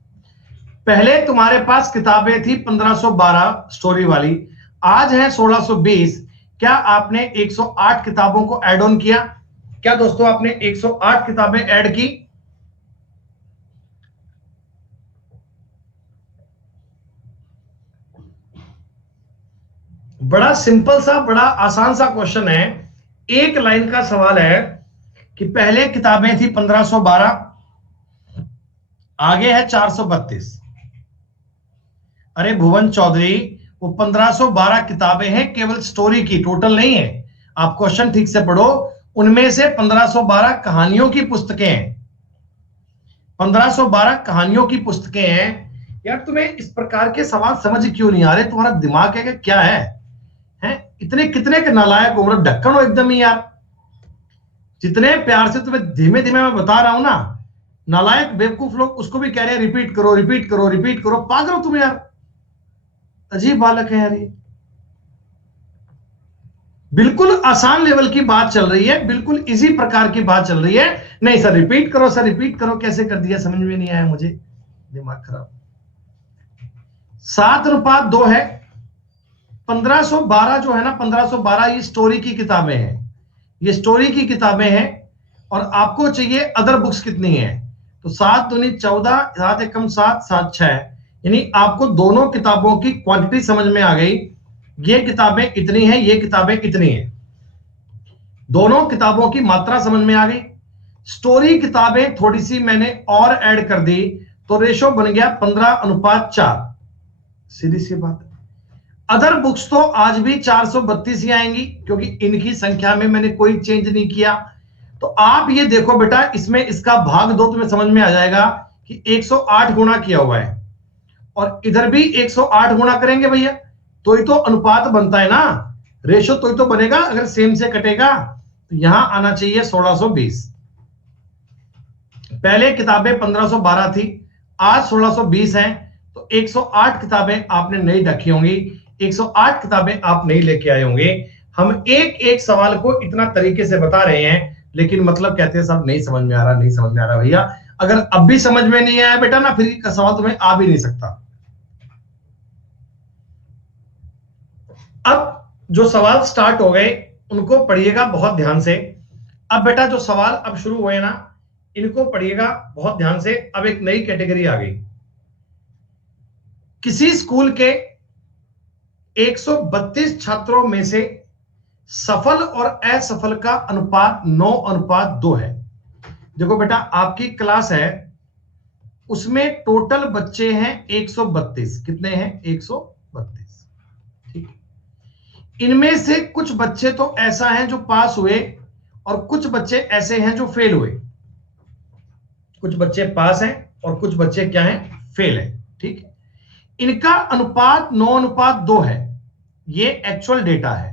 पहले तुम्हारे पास किताबें थी 1512 स्टोरी वाली, आज है 1620। क्या आपने 108 किताबों को ऐड ऑन किया? क्या दोस्तों आपने 108 किताबें ऐड की? बड़ा सिंपल सा, बड़ा आसान सा क्वेश्चन है, एक लाइन का सवाल है कि पहले किताबें थी 1512, आगे है 432। अरे भुवन चौधरी, वो 1512 किताबें हैं केवल स्टोरी की, टोटल नहीं है। आप क्वेश्चन ठीक से पढ़ो, उनमें से 1512 कहानियों की पुस्तकें हैं, 1512 कहानियों की पुस्तकें हैं। यार तुम्हें इस प्रकार के सवाल समझ क्यों नहीं आ रहे? तुम्हारा दिमाग है क्या है? हैं इतने कितने के नालायक हो, ढक्कन हो एकदम ही यार। जितने प्यार से तुम्हें धीमे धीमे मैं बता रहा हूं ना, नालायक बेवकूफ लोग उसको भी कह रहे हैं रिपीट करो रिपीट करो रिपीट करो। पागल हो तुम यार, अजीब बालक है यार ये। बिल्कुल आसान लेवल की बात चल रही है, बिल्कुल इसी प्रकार की बात चल रही है। नहीं सर रिपीट करो, सर रिपीट करो, कैसे कर दिया समझ में नहीं आया मुझे, दिमाग खराब। 7:2 है। 1512 जो है ना, 1512 ये स्टोरी की किताबें हैं, ये स्टोरी की किताबें हैं। और आपको चाहिए अदर बुक्स कितनी है? तो 7 दूनी 14, 7 एकम 7, 7 6, यानी आपको दोनों किताबों की क्वांटिटी समझ में आ गई। ये किताबें इतनी हैं, ये किताबें इतनी हैं, दोनों किताबों की मात्रा समझ में आ गई। स्टोरी किताबें थोड़ी सी मैंने और ऐड कर दी, तो रेशो बन गया 15:4, सीधी सी बात। अदर बुक्स तो आज भी 432 ही आएंगी, क्योंकि इनकी संख्या में मैंने कोई चेंज नहीं किया। तो आप ये देखो बेटा, इसमें इसका भाग दो, तुम्हें समझ में आ जाएगा कि 108 गुणा किया हुआ है, और इधर भी 108 गुणा करेंगे भैया, तो ही तो अनुपात बनता है ना, रेशो तो ही तो बनेगा। अगर सेम से कटेगा तो यहां आना चाहिए 1620। पहले किताबें 1512 थी, आज 1620 हैं, तो 108 किताबें आपने नहीं रखी होंगी, 108 किताबें आप नहीं लेके आए होंगे। हम एक एक सवाल को इतना तरीके से बता रहे हैं, लेकिन मतलब कहते हैं सब नहीं समझ में आ रहा, नहीं समझ में आ रहा। भैया अगर अब भी समझ में नहीं आया बेटा ना, फिर सवाल तुम्हें आ भी नहीं सकता। अब जो सवाल स्टार्ट हो गए उनको पढ़िएगा बहुत ध्यान से। अब बेटा जो सवाल अब शुरू हुए ना, इनको पढ़िएगा बहुत ध्यान से। अब एक नई कैटेगरी आ गई, किसी स्कूल के 132 छात्रों में से सफल और असफल का अनुपात 9:2 है। देखो बेटा आपकी क्लास है, उसमें टोटल बच्चे हैं 132। कितने हैं? 132, ठीक। इनमें से कुछ बच्चे तो ऐसा हैं जो पास हुए, और कुछ बच्चे ऐसे हैं जो फेल हुए। कुछ बच्चे पास हैं और कुछ बच्चे क्या हैं? फेल हैं, ठीक। इनका अनुपात 9:2 है, ये एक्चुअल डेटा है।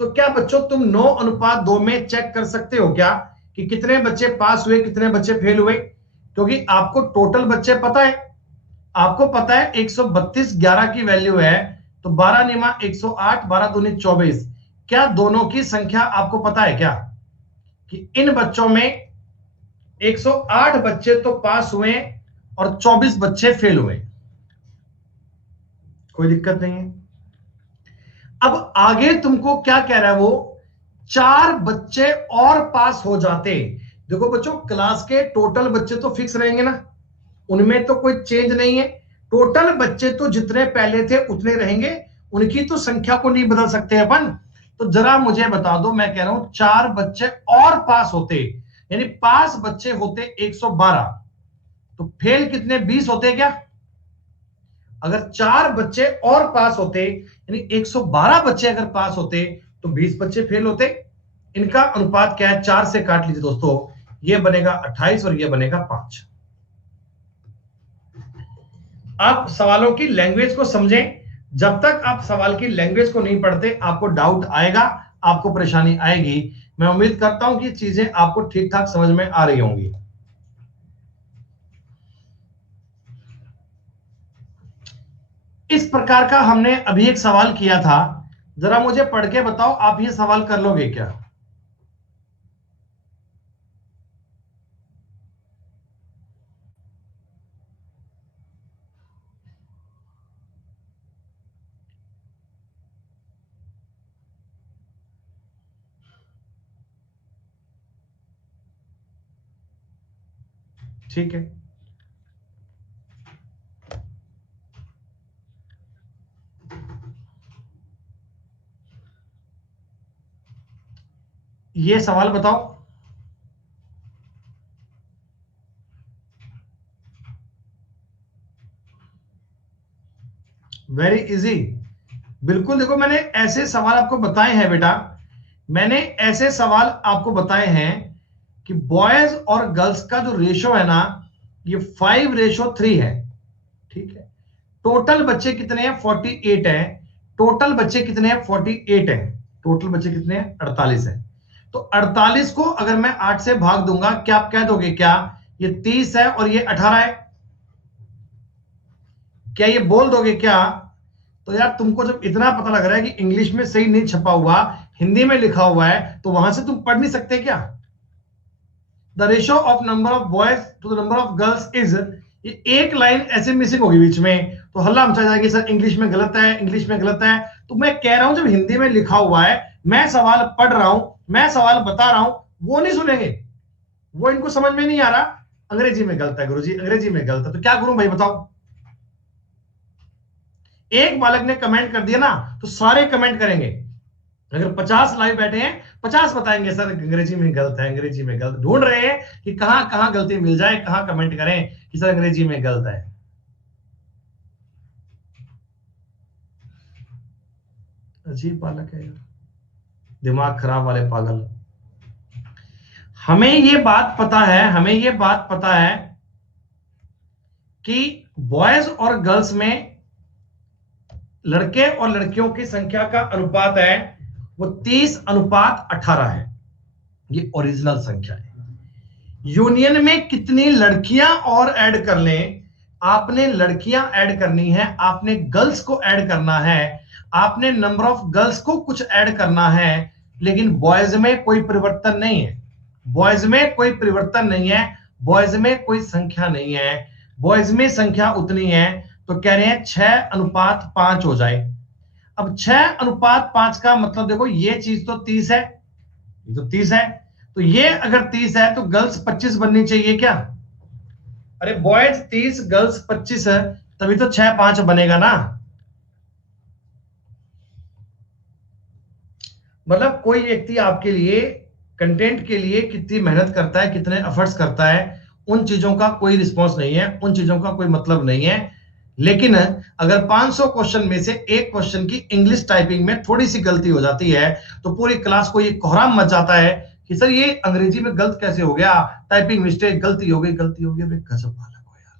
तो क्या बच्चों तुम 9:2 में चेक कर सकते हो क्या कि कितने बच्चे पास हुए, कितने बच्चे फेल हुए? क्योंकि आपको टोटल बच्चे पता है, आपको पता है 132 11 की वैल्यू है, तो 12 निमा 108, 12 दूनी 24। क्या दोनों की संख्या आपको पता है क्या कि इन बच्चों में 108 बच्चे तो पास हुए और 24 बच्चे फेल हुए। कोई दिक्कत नहीं है। अब आगे तुमको क्या कह रहा है वो, 4 बच्चे और पास हो जाते। देखो बच्चों, क्लास के टोटल बच्चे तो फिक्स रहेंगे ना, उनमें तो कोई चेंज नहीं है। टोटल बच्चे तो जितने पहले थे उतने रहेंगे, उनकी तो संख्या को नहीं बदल सकते अपन। तो जरा मुझे बता दो, मैं कह रहा हूं 4 बच्चे और पास होते, यानी पास बच्चे होते 112, तो फेल कितने 20 होते क्या? अगर 4 बच्चे और पास होते यानी 112 बच्चे अगर पास होते तो 20 बच्चे फेल होते। इनका अनुपात क्या है, 4 से काट लीजिए दोस्तों, ये बनेगा 28 और ये बनेगा 5। आप सवालों की लैंग्वेज को समझें। जब तक आप सवाल की लैंग्वेज को नहीं पढ़ते आपको डाउट आएगा, आपको परेशानी आएगी। मैं उम्मीद करता हूं कि चीजें आपको ठीक ठाक समझ में आ रही होंगी। इस प्रकार का हमने अभी एक सवाल किया था, जरा मुझे पढ़ के बताओ, आप ये सवाल कर लोगे क्या? ठीक है, ये सवाल बताओ। वेरी इजी, बिल्कुल। देखो मैंने ऐसे सवाल आपको बताए हैं बेटा, मैंने ऐसे सवाल आपको बताए हैं कि बॉयज और गर्ल्स का जो रेशो है ना, ये 5:3 है। ठीक है, टोटल बच्चे कितने हैं, 48 है। टोटल बच्चे कितने हैं, 48 है। टोटल बच्चे कितने हैं, 48 है। तो 48 को अगर मैं 8 से भाग दूंगा, क्या आप कह दोगे क्या ये 30 है और ये 18 है? क्या ये बोल दोगे क्या? तो यार तुमको जब इतना पता लग रहा है कि इंग्लिश में सही नहीं छपा हुआ, हिंदी में लिखा हुआ है, तो वहां से तुम पढ़ नहीं सकते क्या? The ratio of number of boys to the number of girls is, ये एक लाइन ऐसे मिसिंग होगी बीच में, तो हल्ला मचा जाएगी सर इंग्लिश में गलत है, इंग्लिश में गलत है। तो मैं कह रहा हूं जब हिंदी में लिखा हुआ है, मैं सवाल पढ़ रहा हूं, मैं सवाल बता रहा हूं, वो नहीं सुनेंगे, वो इनको समझ में नहीं आ रहा। अंग्रेजी में गलत है गुरुजी, अंग्रेजी में गलत है, तो क्या करूं भाई बताओ? एक बालक ने कमेंट कर दिया ना, तो सारे कमेंट करेंगे। अगर 50 लाइव बैठे हैं, 50 बताएंगे सर अंग्रेजी में गलत है, अंग्रेजी में गलत। ढूंढ रहे हैं कि कहां कहां गलती मिल जाए, कहां कमेंट करें कि सर अंग्रेजी में गलत है। अजीब बालक है यार, दिमाग खराब वाले पागल। हमें ये बात पता है, हमें ये बात पता है कि बॉयज और गर्ल्स में लड़के और लड़कियों की संख्या का अनुपात है वो 30:18 है। ये ओरिजिनल संख्या है। यूनियन में कितनी लड़कियां और ऐड कर लें, आपने लड़कियां ऐड करनी है, आपने गर्ल्स को ऐड करना है, आपने नंबर ऑफ गर्ल्स को कुछ ऐड करना है, लेकिन बॉयज में कोई परिवर्तन नहीं है। बॉयज में कोई परिवर्तन नहीं है, बॉयज में कोई संख्या नहीं है, बॉयज में संख्या उतनी है। तो कह रहे हैं 6:5 हो जाए। अब 6:5 का मतलब देखो, ये चीज तो 30 है, ये तो 30 है, तो ये अगर 30 है तो गर्ल्स 25 बननी चाहिए क्या? अरे बॉयज 30 गर्ल्स 25 है, तभी तो 6:5 बनेगा ना। मतलब कोई व्यक्ति आपके लिए कंटेंट के लिए कितनी मेहनत करता है, कितने एफर्ट्स करता है, उन चीजों का कोई रिस्पॉन्स नहीं है, उन चीजों का कोई मतलब नहीं है। लेकिन अगर 500 क्वेश्चन में से एक क्वेश्चन की इंग्लिश टाइपिंग में थोड़ी सी गलती हो जाती है, तो पूरी क्लास को ये कोहराम मच जाता है कि सर ये अंग्रेजी में गलत कैसे हो गया, टाइपिंग मिस्टेक, गलती हो गई, गलती हो गई। अरे गजब बालक हो यार।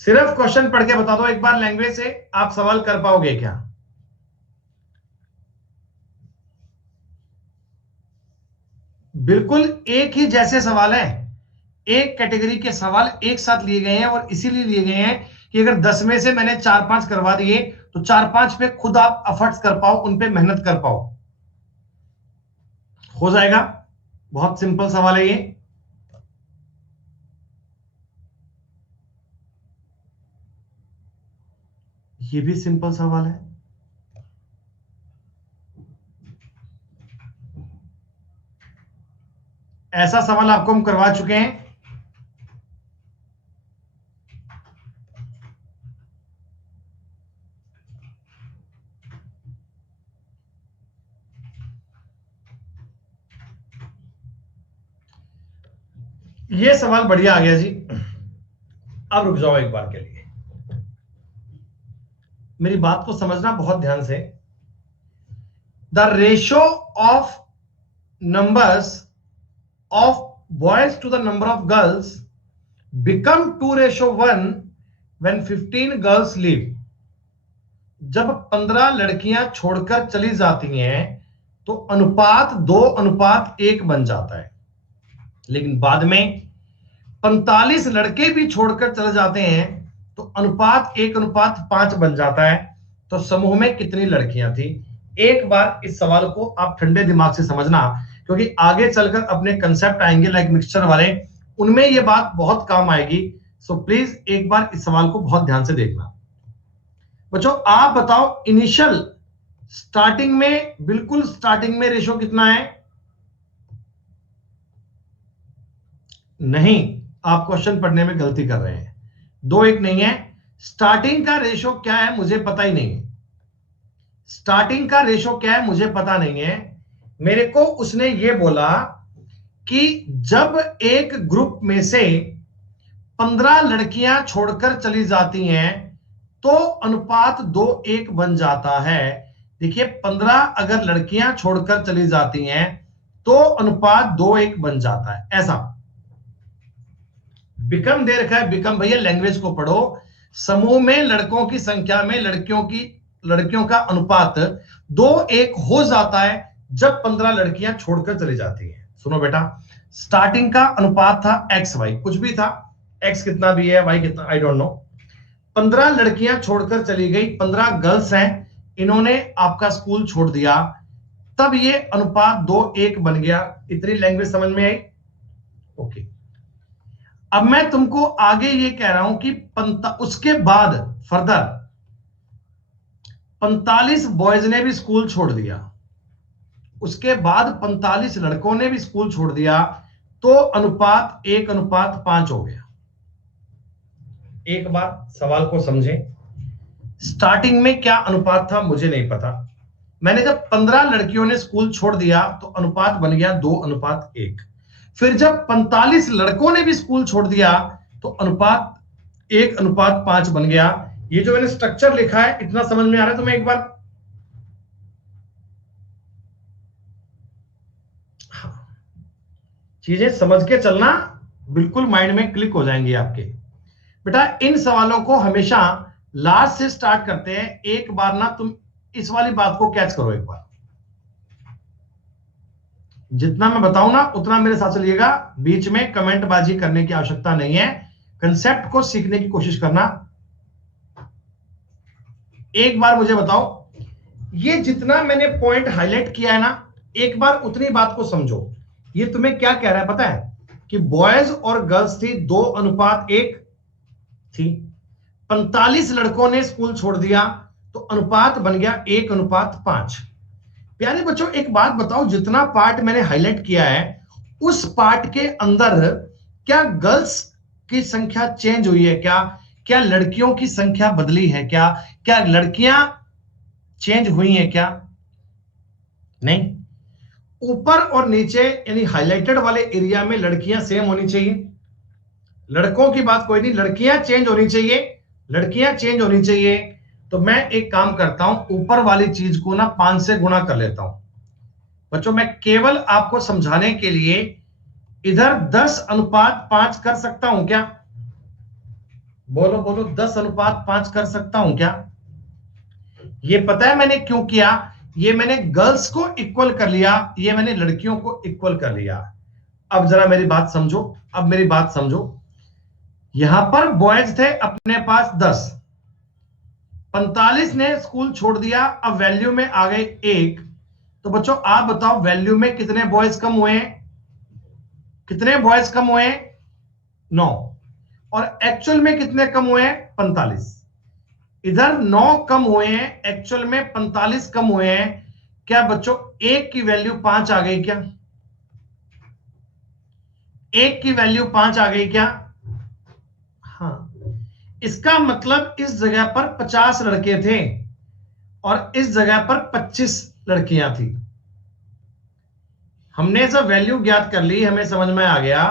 सिर्फ क्वेश्चन पढ़ के बता दो एक बार लैंग्वेज से, आप सवाल कर पाओगे क्या? बिल्कुल एक ही जैसे सवाल है, एक कैटेगरी के सवाल एक साथ लिए गए हैं, और इसीलिए लिए गए हैं कि अगर 10 में से मैंने 4-5 करवा दिए तो 4-5 पे खुद आप एफर्ट्स कर पाओ, उन पे मेहनत कर पाओ। हो जाएगा। बहुत सिंपल सवाल है ये भी सिंपल सवाल है। ऐसा सवाल आपको हम करवा चुके हैं। ये सवाल बढ़िया आ गया जी। अब रुक जाओ एक बार के लिए, मेरी बात को समझना बहुत ध्यान से। The ratio of numbers of boys to the number of girls become 2:1 when 15 girls leave। जब 15 लड़कियां छोड़कर चली जाती हैं तो अनुपात 2:1 बन जाता है। लेकिन बाद में 45 लड़के भी छोड़कर चले जाते हैं तो अनुपात 1:5 बन जाता है। तो समूह में कितनी लड़कियां थी? एक बार इस सवाल को आप ठंडे दिमाग से समझना, क्योंकि आगे चलकर अपने कंसेप्ट आएंगे लाइक मिक्सचर वाले, उनमें ये बात बहुत काम आएगी। सो प्लीज एक बार इस सवाल को बहुत ध्यान से देखना। बच्चों आप बताओ, इनिशियल स्टार्टिंग में, बिल्कुल स्टार्टिंग में रेशो कितना है? नहीं, आप क्वेश्चन पढ़ने में गलती कर रहे हैं। 2:1 नहीं है। स्टार्टिंग का रेशो क्या है मुझे पता ही नहीं है। स्टार्टिंग का रेशो क्या है मुझे पता नहीं है। मेरे को उसने ये बोला कि जब एक ग्रुप में से 15 लड़कियां छोड़कर चली जाती हैं तो अनुपात 2:1 बन जाता है। देखिए 15 अगर लड़कियां छोड़कर चली जाती हैं तो अनुपात 2:1 बन जाता है। ऐसा बिकम दे रखा है। बिकम भैया लैंग्वेज को पढ़ो। समूह में लड़कों की संख्या में लड़कियों का अनुपात 2:1 हो जाता है जब 15 लड़कियां छोड़कर चली जाती हैं। सुनो बेटा, स्टार्टिंग का अनुपात था एक्स वाई, कुछ भी था, एक्स कितना भी है, वाई कितना, आई डोंट नो। 15 लड़कियां छोड़कर चली गई, 15 गर्ल्स हैं, इन्होंने आपका स्कूल छोड़ दिया, तब ये अनुपात 2:1 बन गया। इतनी लैंग्वेज समझ में आई? ओके। अब मैं तुमको आगे ये कह रहा हूं कि उसके बाद फर्दर 45 बॉयज ने भी स्कूल छोड़ दिया, उसके बाद 45 लड़कों ने भी स्कूल छोड़ दिया, तो अनुपात 1:5 हो गया। एक बार सवाल को समझें, स्टार्टिंग में क्या अनुपात था मुझे नहीं पता। मैंने जब 15 लड़कियों ने स्कूल छोड़ दिया तो अनुपात बन गया 2:1। फिर जब 45 लड़कों ने भी स्कूल छोड़ दिया तो अनुपात 1:5 बन गया। ये जो मैंने स्ट्रक्चर लिखा है, इतना समझ में आ रहा है तुम्हें? एक बार चीजें समझ के चलना, बिल्कुल माइंड में क्लिक हो जाएंगी आपके। बेटा इन सवालों को हमेशा लास्ट से स्टार्ट करते हैं। एक बार ना तुम इस वाली बात को कैच करो एक बार, जितना मैं बताऊं ना उतना मेरे साथ चलिएगा, बीच में कमेंट बाजी करने की आवश्यकता नहीं है, कंसेप्ट को सीखने की कोशिश करना। एक बार मुझे बताओ, ये जितना मैंने पॉइंट हाईलाइट किया है ना, एक बार उतनी बात को समझो। ये तुम्हें क्या कह रहा है पता है? कि बॉयज और गर्ल्स थी 2:1 थी, 45 लड़कों ने स्कूल छोड़ दिया तो अनुपात बन गया 1:5। प्यारे बच्चों एक बात बताओ, जितना पार्ट मैंने हाईलाइट किया है उस पार्ट के अंदर क्या गर्ल्स की संख्या चेंज हुई है? क्या लड़कियों की संख्या बदली है? क्या लड़कियां चेंज हुई हैं क्या? नहीं। ऊपर और नीचे यानी हाईलाइटेड वाले एरिया में लड़कियां सेम होनी चाहिए। लड़कों की बात कोई नहीं, लड़कियां चेंज होनी चाहिए, लड़कियां चेंज होनी चाहिए। तो मैं एक काम करता हूं, ऊपर वाली चीज को ना 5 से गुणा कर लेता हूं। बच्चों मैं केवल आपको समझाने के लिए इधर 10:5 कर सकता हूं क्या? बोलो बोलो, 10:5 कर सकता हूं क्या? ये पता है मैंने क्यों किया? ये मैंने गर्ल्स को इक्वल कर लिया, ये मैंने लड़कियों को इक्वल कर लिया। अब जरा मेरी बात समझो, अब मेरी बात समझो। यहां पर बॉयज थे अपने पास 10, 45 ने स्कूल छोड़ दिया, अब वैल्यू में आ गए 1। तो बच्चों आप बताओ वैल्यू में कितने बॉयज कम हुए हैं? कितने बॉयज कम हुए हैं? 9। और एक्चुअल में कितने कम हुए हैं? 45। इधर 9 कम हुए हैं, एक्चुअल में 45 कम हुए हैं। क्या बच्चों 1 की वैल्यू 5 आ गई क्या? 1 की वैल्यू 5 आ गई क्या? हाँ। इसका मतलब इस जगह पर 50 लड़के थे और इस जगह पर 25 लड़कियां थी। हमने जब वैल्यू ज्ञात कर ली, हमें समझ में आ गया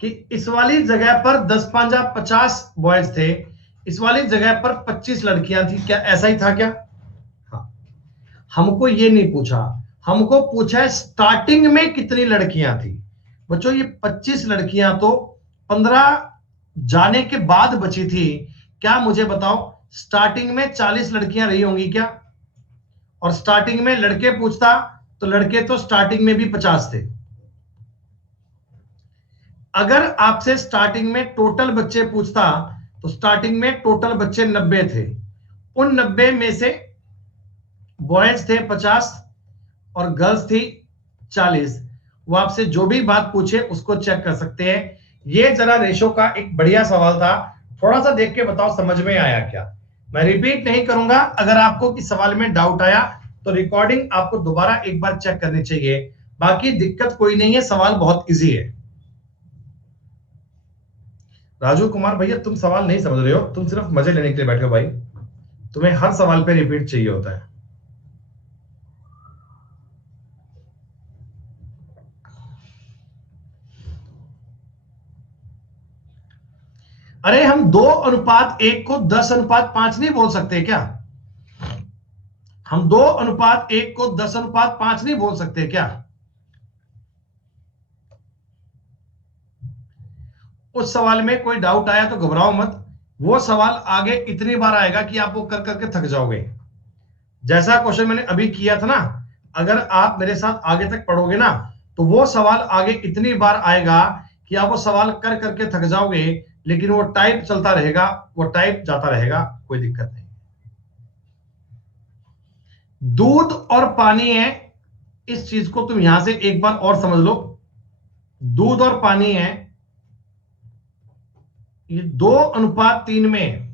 कि इस वाली जगह पर 10 5 50 बॉयज थे, इस वाली जगह पर 25 लड़कियां थी। क्या ऐसा ही था क्या? हाँ। हमको ये नहीं पूछा, हमको पूछा है स्टार्टिंग में कितनी लड़कियां थी। बच्चों ये 25 लड़कियां तो 15 जाने के बाद बची थी। क्या मुझे बताओ स्टार्टिंग में 40 लड़कियां रही होंगी क्या? और स्टार्टिंग में लड़के पूछता तो लड़के तो स्टार्टिंग में भी 50 थे। अगर आपसे स्टार्टिंग में टोटल बच्चे पूछता तो स्टार्टिंग में टोटल बच्चे 90 थे। उन 90 में से बॉयज थे 50 और गर्ल्स थी 40। वो आपसे जो भी बात पूछे उसको चेक कर सकते हैं। ये जरा रेशो का एक बढ़िया सवाल था, थोड़ा सा देख के बताओ समझ में आया क्या? मैं रिपीट नहीं करूंगा, अगर आपको किस सवाल में डाउट आया तो रिकॉर्डिंग आपको दोबारा एक बार चेक करनी चाहिए। बाकी दिक्कत कोई नहीं है, सवाल बहुत इजी है। राजू कुमार भैया तुम सवाल नहीं समझ रहे हो, तुम सिर्फ मजे लेने के लिए बैठे हो भाई, तुम्हें हर सवाल पे रिपीट चाहिए होता है। अरे हम 2:1 को 10:5 नहीं बोल सकते क्या? हम 2:1 को 10:5 नहीं बोल सकते क्या? उस सवाल में कोई डाउट आया तो घबराओ मत, वो सवाल आगे इतनी बार आएगा कि आप वो कर करके थक जाओगे। जैसा क्वेश्चन मैंने अभी किया था ना, अगर आप मेरे साथ आगे तक पढ़ोगे ना तो वो सवाल आगे इतनी बार आएगा कि आप वो सवाल कर करके थक जाओगे, लेकिन वो टाइप चलता रहेगा, वो टाइप जाता रहेगा, कोई दिक्कत नहीं। दूध और पानी है, इस चीज को तुम यहां से एक बार और समझ लो। दूध और पानी है, ये 2:3 में,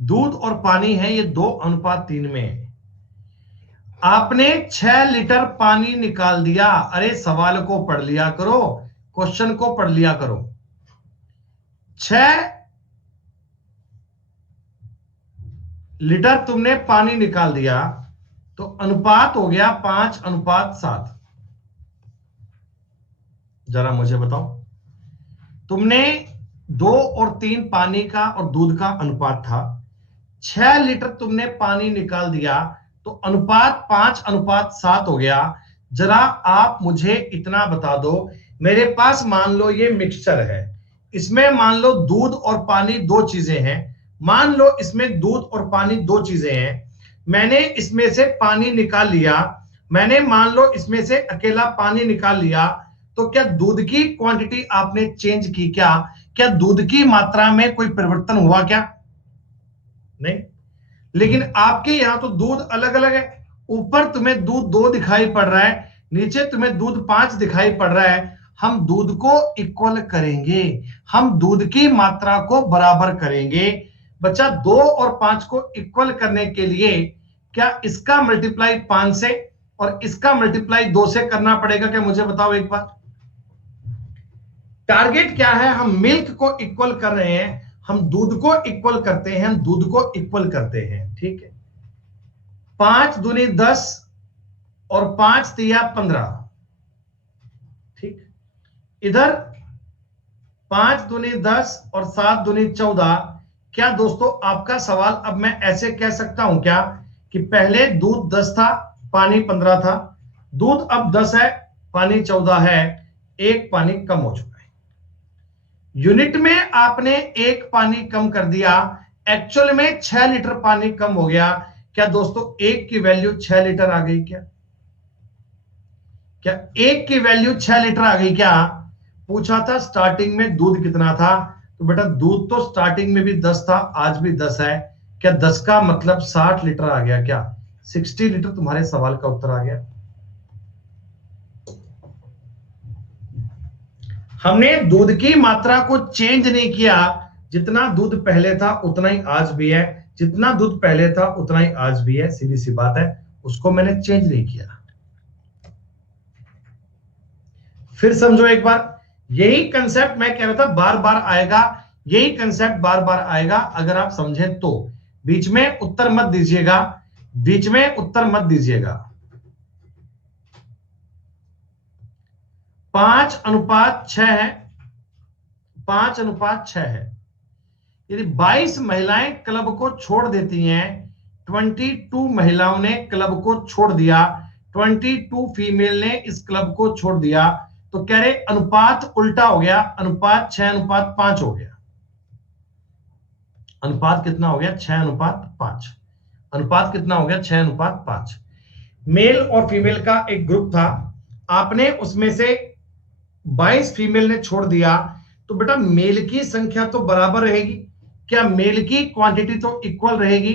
दूध और पानी है ये 2:3 में। आपने 6 लीटर पानी निकाल दिया। अरे सवाल को पढ़ लिया करो, क्वेश्चन को पढ़ लिया करो। 6 लीटर तुमने पानी निकाल दिया तो अनुपात हो गया 5:7। जरा मुझे बताओ, तुमने 2 और 3 पानी का और दूध का अनुपात था, 6 लीटर तुमने पानी निकाल दिया तो अनुपात 5:7 हो गया। जरा आप मुझे इतना बता दो, मेरे पास मान लो ये मिक्सचर है, इसमें मान लो दूध और पानी दो चीजें हैं, मान लो इसमें दूध और पानी दो चीजें हैं, मैंने इसमें से पानी निकाल लिया, मैंने मान लो इसमें से अकेला पानी निकाल लिया, तो क्या दूध की क्वांटिटी आपने चेंज की क्या? क्या दूध की मात्रा में कोई परिवर्तन हुआ क्या? नहीं। लेकिन आपके यहां तो दूध अलग अलग है, ऊपर तुम्हें दूध 2 दिखाई पड़ रहा है, नीचे तुम्हें दूध 5 दिखाई पड़ रहा है। हम दूध को इक्वल करेंगे, हम दूध की मात्रा को बराबर करेंगे। बच्चा 2 और 5 को इक्वल करने के लिए क्या इसका मल्टीप्लाई 5 से और इसका मल्टीप्लाई 2 से करना पड़ेगा क्या? मुझे बताओ एक बार। टारगेट क्या है? हम मिल्क को इक्वल कर रहे हैं, हम दूध को इक्वल करते हैं, हम दूध को इक्वल करते हैं, ठीक है। 5 दूनी 10 और 5 तिया 15, ठीक। इधर 5 दूनी 10 और 7 दूनी 14। क्या दोस्तों आपका सवाल अब मैं ऐसे कह सकता हूं क्या कि पहले दूध 10 था, पानी 15 था, दूध अब 10 है, पानी 14 है, एक पानी कम हो चुका है। यूनिट में आपने एक पानी कम कर दिया, एक्चुअल में 6 लीटर पानी कम हो गया। क्या दोस्तों एक की वैल्यू 6 लीटर आ गई क्या? क्या एक की वैल्यू 6 लीटर आ गई क्या? पूछा था स्टार्टिंग में दूध कितना था, तो बेटा दूध तो स्टार्टिंग में भी 10 था, आज भी 10 है। क्या 10 का मतलब 60 लीटर आ गया? क्या 60 लीटर तुम्हारे सवाल का उत्तर आ गया? हमने दूध की मात्रा को चेंज नहीं किया, जितना दूध पहले था उतना ही आज भी है, जितना दूध पहले था उतना ही आज भी है, सीधी सी बात है, उसको मैंने चेंज नहीं किया। फिर समझो एक बार, यही कंसेप्ट मैं कह रहा था बार बार आएगा, यही कंसेप्ट बार बार आएगा अगर आप समझें तो। बीच में उत्तर मत दीजिएगा, बीच में उत्तर मत दीजिएगा। 5:6 है, 5:6 है। यदि 22 महिलाएं क्लब को छोड़ देती हैं, 22 महिलाओं ने क्लब को छोड़ दिया, 22 फीमेल ने इस क्लब को छोड़ दिया, तो कह रहे अनुपात उल्टा हो गया, अनुपात 6:5 हो गया। अनुपात कितना हो गया? 6:5। अनुपात कितना हो गया? 6:5। मेल और फीमेल का एक ग्रुप था, आपने उसमें से 22 फीमेल ने छोड़ दिया, तो बेटा मेल की संख्या तो बराबर रहेगी, क्या मेल की क्वांटिटी तो इक्वल रहेगी?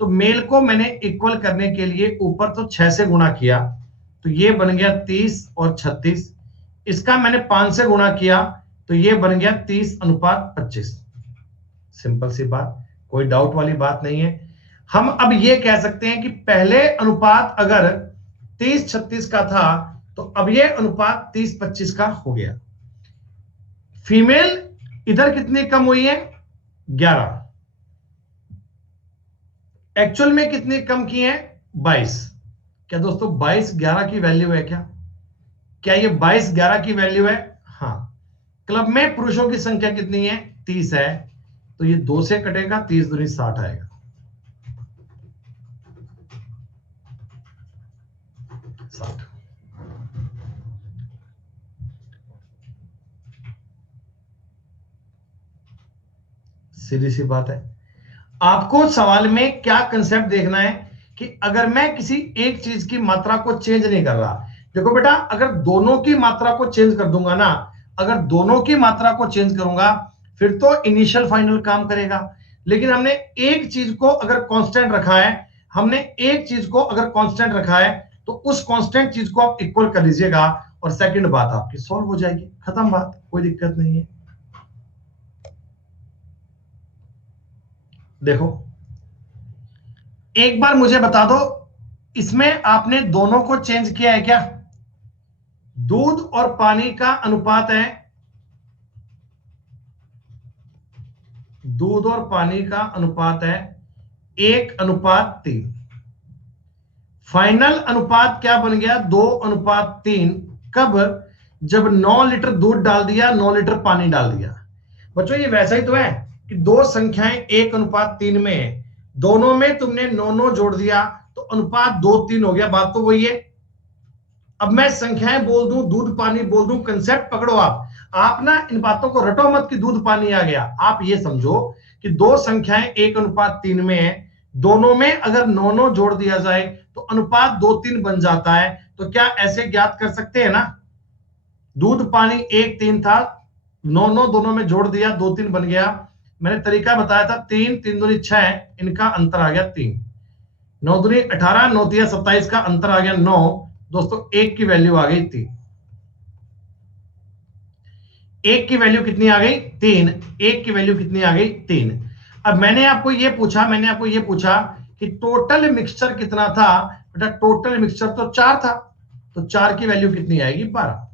तो मेल को मैंने इक्वल करने के लिए ऊपर तो 6 से गुणा किया, तो ये बन गया 30 और 36। इसका मैंने 5 से गुणा किया, तो ये बन गया 30:25। सिंपल सी बात, कोई डाउट वाली बात नहीं है। हम अब ये कह सकते हैं कि पहले अनुपात अगर 30-36 का था, तो अब ये अनुपात 30-25 का हो गया। फीमेल इधर कितनी कम हुई है? 11। एक्चुअल में कितनी कम की है? 22। क्या दोस्तों 22-11 की वैल्यू है? क्या ये 22-11 की वैल्यू है? हाँ। क्लब में पुरुषों की संख्या कितनी है? 30 है, तो ये 2 से कटेगा, 30 दूनी 60 आएगा। 60। सीधी सी बात है। आपको सवाल में क्या कंसेप्ट देखना है कि अगर मैं किसी एक चीज की मात्रा को चेंज नहीं कर रहा, देखो बेटा अगर दोनों की मात्रा को चेंज कर दूंगा ना, अगर दोनों की मात्रा को चेंज करूंगा फिर तो इनिशियल फाइनल काम करेगा। लेकिन हमने एक चीज को अगर कांस्टेंट रखा है, हमने एक चीज को अगर कांस्टेंट रखा है, तो उस कांस्टेंट चीज को आप इक्वल कर लीजिएगा और सेकंड बात आपकी सॉल्व हो जाएगी, खत्म बात, कोई दिक्कत नहीं है। देखो एक बार मुझे बता दो, इसमें आपने दोनों को चेंज किया है क्या? दूध और पानी का अनुपात है, दूध और पानी का अनुपात है 1:3। फाइनल अनुपात क्या बन गया? 2:3। कब? जब 9 लीटर दूध डाल दिया, 9 लीटर पानी डाल दिया। बच्चों ये वैसा ही तो है कि दो संख्याएं 1:3 में है, दोनों में तुमने 9 जोड़ दिया तो अनुपात 2:3 हो गया, बात तो वही है। अब मैं संख्याएं बोल दूं, दूध पानी बोल दूं, कंसेप्ट पकड़ो आप ना इन बातों को रटो मत कि दूध पानी आ गया। आप ये समझो कि दो संख्याएं 1:3 में है, दोनों में अगर 9 जोड़ दिया जाए तो अनुपात 2:3 बन जाता है। तो क्या ऐसे ज्ञात कर सकते हैं ना, दूध पानी 1:3 था, 9 दोनों में जोड़ दिया, 2:3 बन गया। मैंने तरीका बताया था, 3 दूनी 6, इनका अंतर आ गया 3, 9 दूनी 18, 9 तिया 27 का अंतर आ गया 9। दोस्तों एक की वैल्यू आ गई 3, एक की वैल्यू कितनी आ गई? 3। एक की वैल्यू कितनी आ गई? 3। अब मैंने आपको ये पूछा कि टोटल मिक्सचर कितना था? बेटा टोटल मिक्सचर तो 4 था, तो 4 की वैल्यू कितनी आएगी? 12।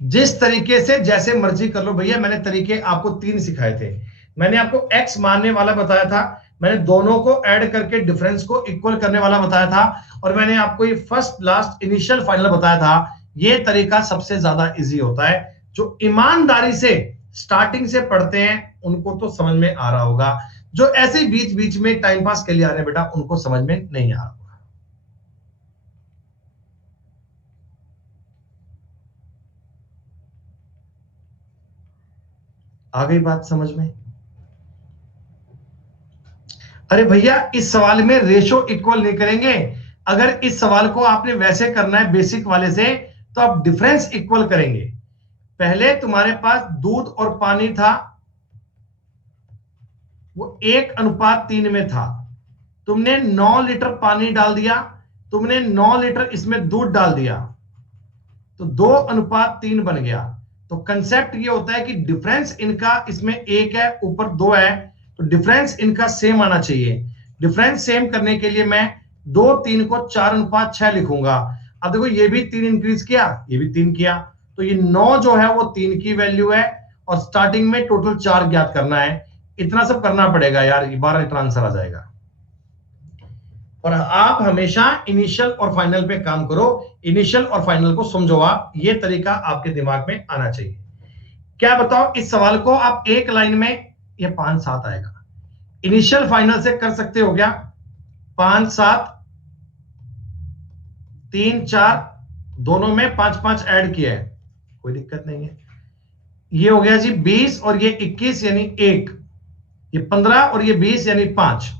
जिस तरीके से जैसे मर्जी कर लो भैया, मैंने तरीके आपको 3 सिखाए थे। मैंने आपको x मानने वाला बताया था, मैंने दोनों को ऐड करके डिफरेंस को इक्वल करने वाला बताया था, और मैंने आपको ये फर्स्ट लास्ट इनिशियल फाइनल बताया था। ये तरीका सबसे ज्यादा इजी होता है, जो ईमानदारी से स्टार्टिंग से पढ़ते हैं उनको तो समझ में आ रहा होगा, जो ऐसे बीच बीच में टाइम पास के लिए आ रहे हैं बेटा उनको समझ में नहीं आ रहा होगा। आ गई बात समझ में? अरे भैया इस सवाल में रेशो इक्वल नहीं करेंगे, अगर इस सवाल को आपने वैसे करना है बेसिक वाले से, तो आप डिफरेंस इक्वल करेंगे। पहले तुम्हारे पास दूध और पानी था, वो 1:3 में था। तुमने 9 लीटर पानी डाल दिया, तुमने 9 लीटर इसमें दूध डाल दिया, तो 2:3 बन गया। तो कंसेप्ट ये होता है कि डिफरेंस इनका इसमें 1 है, ऊपर 2 है, तो डिफरेंस इनका सेम आना चाहिए। डिफरेंस सेम करने के लिए मैं 2 3 को 4:6 लिखूंगा। अब देखो ये भी 3 इंक्रीज किया, ये भी 3 किया, तो ये 9 जो है वो 3 की वैल्यू है, और स्टार्टिंग में टोटल 4 ज्ञात करना है। इतना सब करना पड़ेगा यार, 12 लीटर आंसर आ जाएगा। और आप हमेशा इनिशियल और फाइनल पे काम करो, इनिशियल और फाइनल को समझो आप, ये तरीका आपके दिमाग में आना चाहिए। क्या बताओ, इस सवाल को आप एक लाइन में, ये 5 7 आएगा, इनिशियल फाइनल से कर सकते हो क्या? 5 7 3 4, दोनों में 5 5 ऐड किया है, कोई दिक्कत नहीं है। ये हो गया जी 20 और ये 21 यानी 1, ये 15 और ये 20 यानी 5।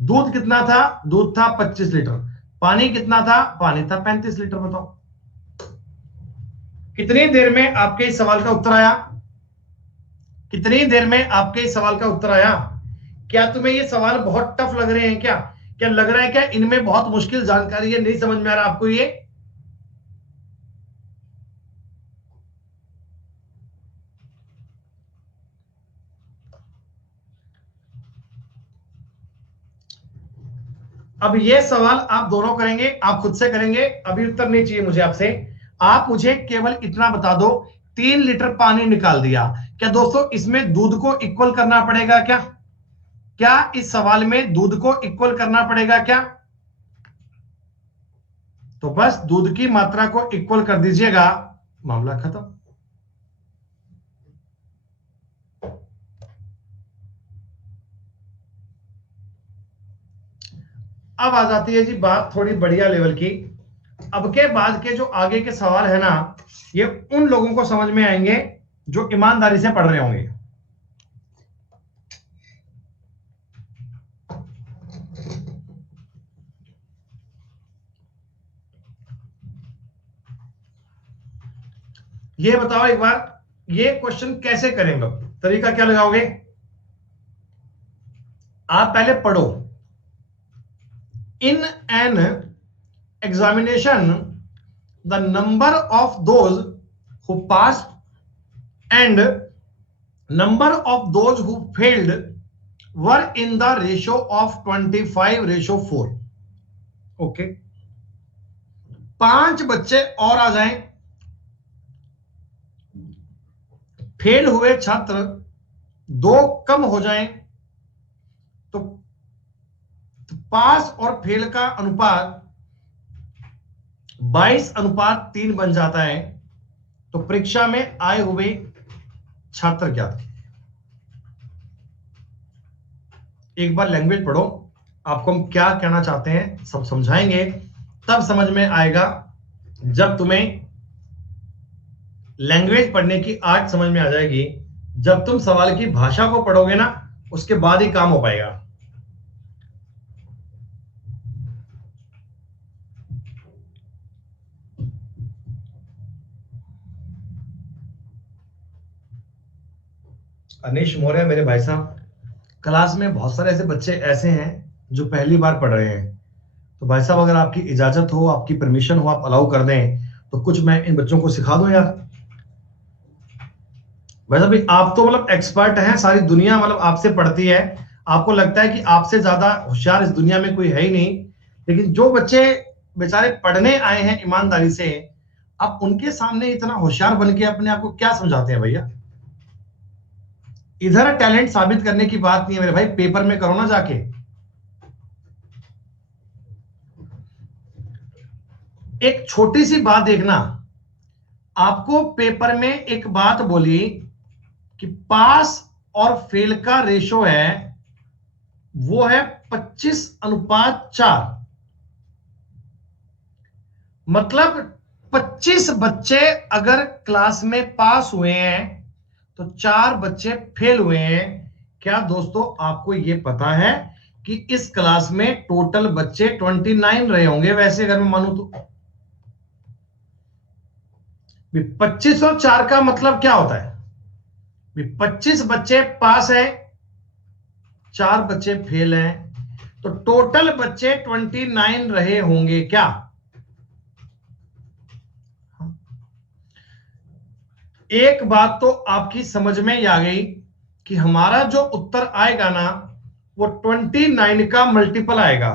दूध कितना था? दूध था 25 लीटर। पानी कितना था? पानी था 35 लीटर। बताओ कितनी देर में आपके इस सवाल का उत्तर आया? कितनी देर में आपके इस सवाल का उत्तर आया? क्या तुम्हें ये सवाल बहुत टफ लग रहे हैं? क्या क्या लग रहा है क्या इनमें बहुत मुश्किल जानकारी है, नहीं समझ में आ रहा आपको ये? अब ये सवाल आप दोनों करेंगे, आप खुद से करेंगे, अभी उत्तर नहीं चाहिए मुझे आपसे। आप मुझे केवल इतना बता दो, 3 लीटर पानी निकाल दिया, क्या दोस्तों इसमें दूध को इक्वल करना पड़ेगा क्या? क्या इस सवाल में दूध को इक्वल करना पड़ेगा क्या? तो बस दूध की मात्रा को इक्वल कर दीजिएगा, मामला खत्म। अब आ जाती है जी बात थोड़ी बढ़िया लेवल की। अब के बाद के जो आगे के सवाल है ना, ये उन लोगों को समझ में आएंगे जो ईमानदारी से पढ़ रहे होंगे। ये बताओ एक बार, ये क्वेश्चन कैसे करेंगे? तरीका क्या लगाओगे? आप पहले पढ़ो, in an examination the number of those who pass and number of those who failed were in the ratio of 25:4। Okay, 5 बच्चे और आ जाएं, फेल हुए छात्र 2 कम हो जाएं, तो पास और फेल का अनुपात 22:3 बन जाता है। तो परीक्षा में आए हुए छात्र क्या थे? एक बार लैंग्वेज पढ़ो, आपको हम क्या कहना चाहते हैं सब समझाएंगे, तब समझ में आएगा। जब तुम्हें लैंग्वेज पढ़ने की आर्ट समझ में आ जाएगी, जब तुम सवाल की भाषा को पढ़ोगे ना, उसके बाद ही काम हो पाएगा। अनीश मौर्य मेरे भाई साहब, क्लास में बहुत सारे ऐसे बच्चे ऐसे हैं जो पहली बार पढ़ रहे हैं, तो भाई साहब अगर आपकी इजाजत हो, आपकी परमिशन हो, आप अलाउ कर दें तो कुछ मैं इन बच्चों को सिखा दूं यार। वैसे भी आप तो मतलब एक्सपर्ट हैं, सारी दुनिया मतलब आपसे पढ़ती है, आपको लगता है कि आपसे ज्यादा होशियार इस दुनिया में कोई है ही नहीं। लेकिन जो बच्चे बेचारे पढ़ने आए हैं ईमानदारी से, आप उनके सामने इतना होशियार बन के अपने आप को क्या समझाते हैं भैया? इधर टैलेंट साबित करने की बात नहीं है मेरे भाई, पेपर में करो ना जाके। एक छोटी सी बात देखना, आपको पेपर में एक बात बोली कि पास और फेल का रेशो है, वो है 25:4। मतलब 25 बच्चे अगर क्लास में पास हुए हैं तो 4 बच्चे फेल हुए हैं। क्या दोस्तों आपको यह पता है कि इस क्लास में टोटल बच्चे 29 रहे होंगे वैसे अगर मैं मानूं तो? 25 और 4 का मतलब क्या होता है? 25 बच्चे पास है, 4 बच्चे फेल हैं, तो टोटल बच्चे 29 रहे होंगे क्या? एक बात तो आपकी समझ में ही आ गई कि हमारा जो उत्तर आएगा ना वो 29 का मल्टीपल आएगा,